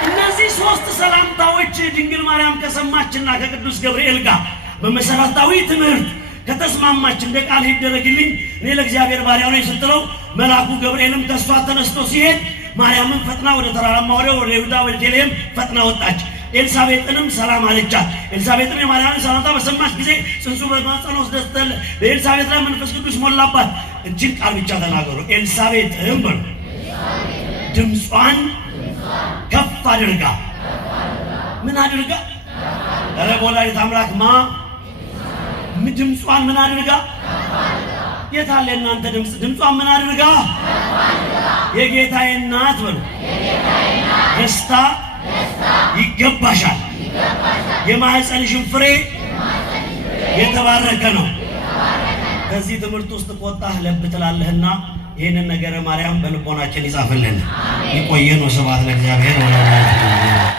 እነዚህ ሶስት ሰላምታዎች ድንግል ማርያም ከሰማችና ከቅዱስ ገብርኤል ጋር በመሰረታዊ ትምህርት ከተስማማች እንደ ቃል ይደረግልኝ እኔ ለእግዚአብሔር ባሪያ ነኝ ስትለው መልአኩ ገብርኤልም ከሷ ተነስቶ ሲሄድ ማርያምን ፈጥና ወደ ተራራማ ወደ ይሁዳ ወደ ቤተልሔም ፈጥና ወጣች። ኤልሳቤጥንም ሰላም አለቻት። ኤልሳቤጥም የማርያምን ሰላምታ በሰማች ጊዜ ጽንሱ በማኅፀኗ ውስጥ ደስ ተለ በኤልሳቤጥ ላይ መንፈስ ቅዱስ ሞላባት። እጅግ ቃል ብቻ ተናገሩ። ኤልሳቤጥም በሉ ድምጿን ከፍ አድርጋ ምን አድርጋ? ኧረ ወላዲተ አምላክ ድምጿን ምን አድርጋ? የታለ እናንተ ድምጽ? ድምጿን ምን አድርጋ? የጌታዬ እናት በሉ ደስታ ይገባሻል፣ የማኅፀንሽን ፍሬ የተባረከ ነው። ከዚህ ትምህርት ውስጥ ቆጣህ ለብ ትላለህና ይህንን ነገረ ማርያም በልቦናችን ይጻፍልን። ይቆየን። ወስብሐት ለእግዚአብሔር ወለወላዲቱ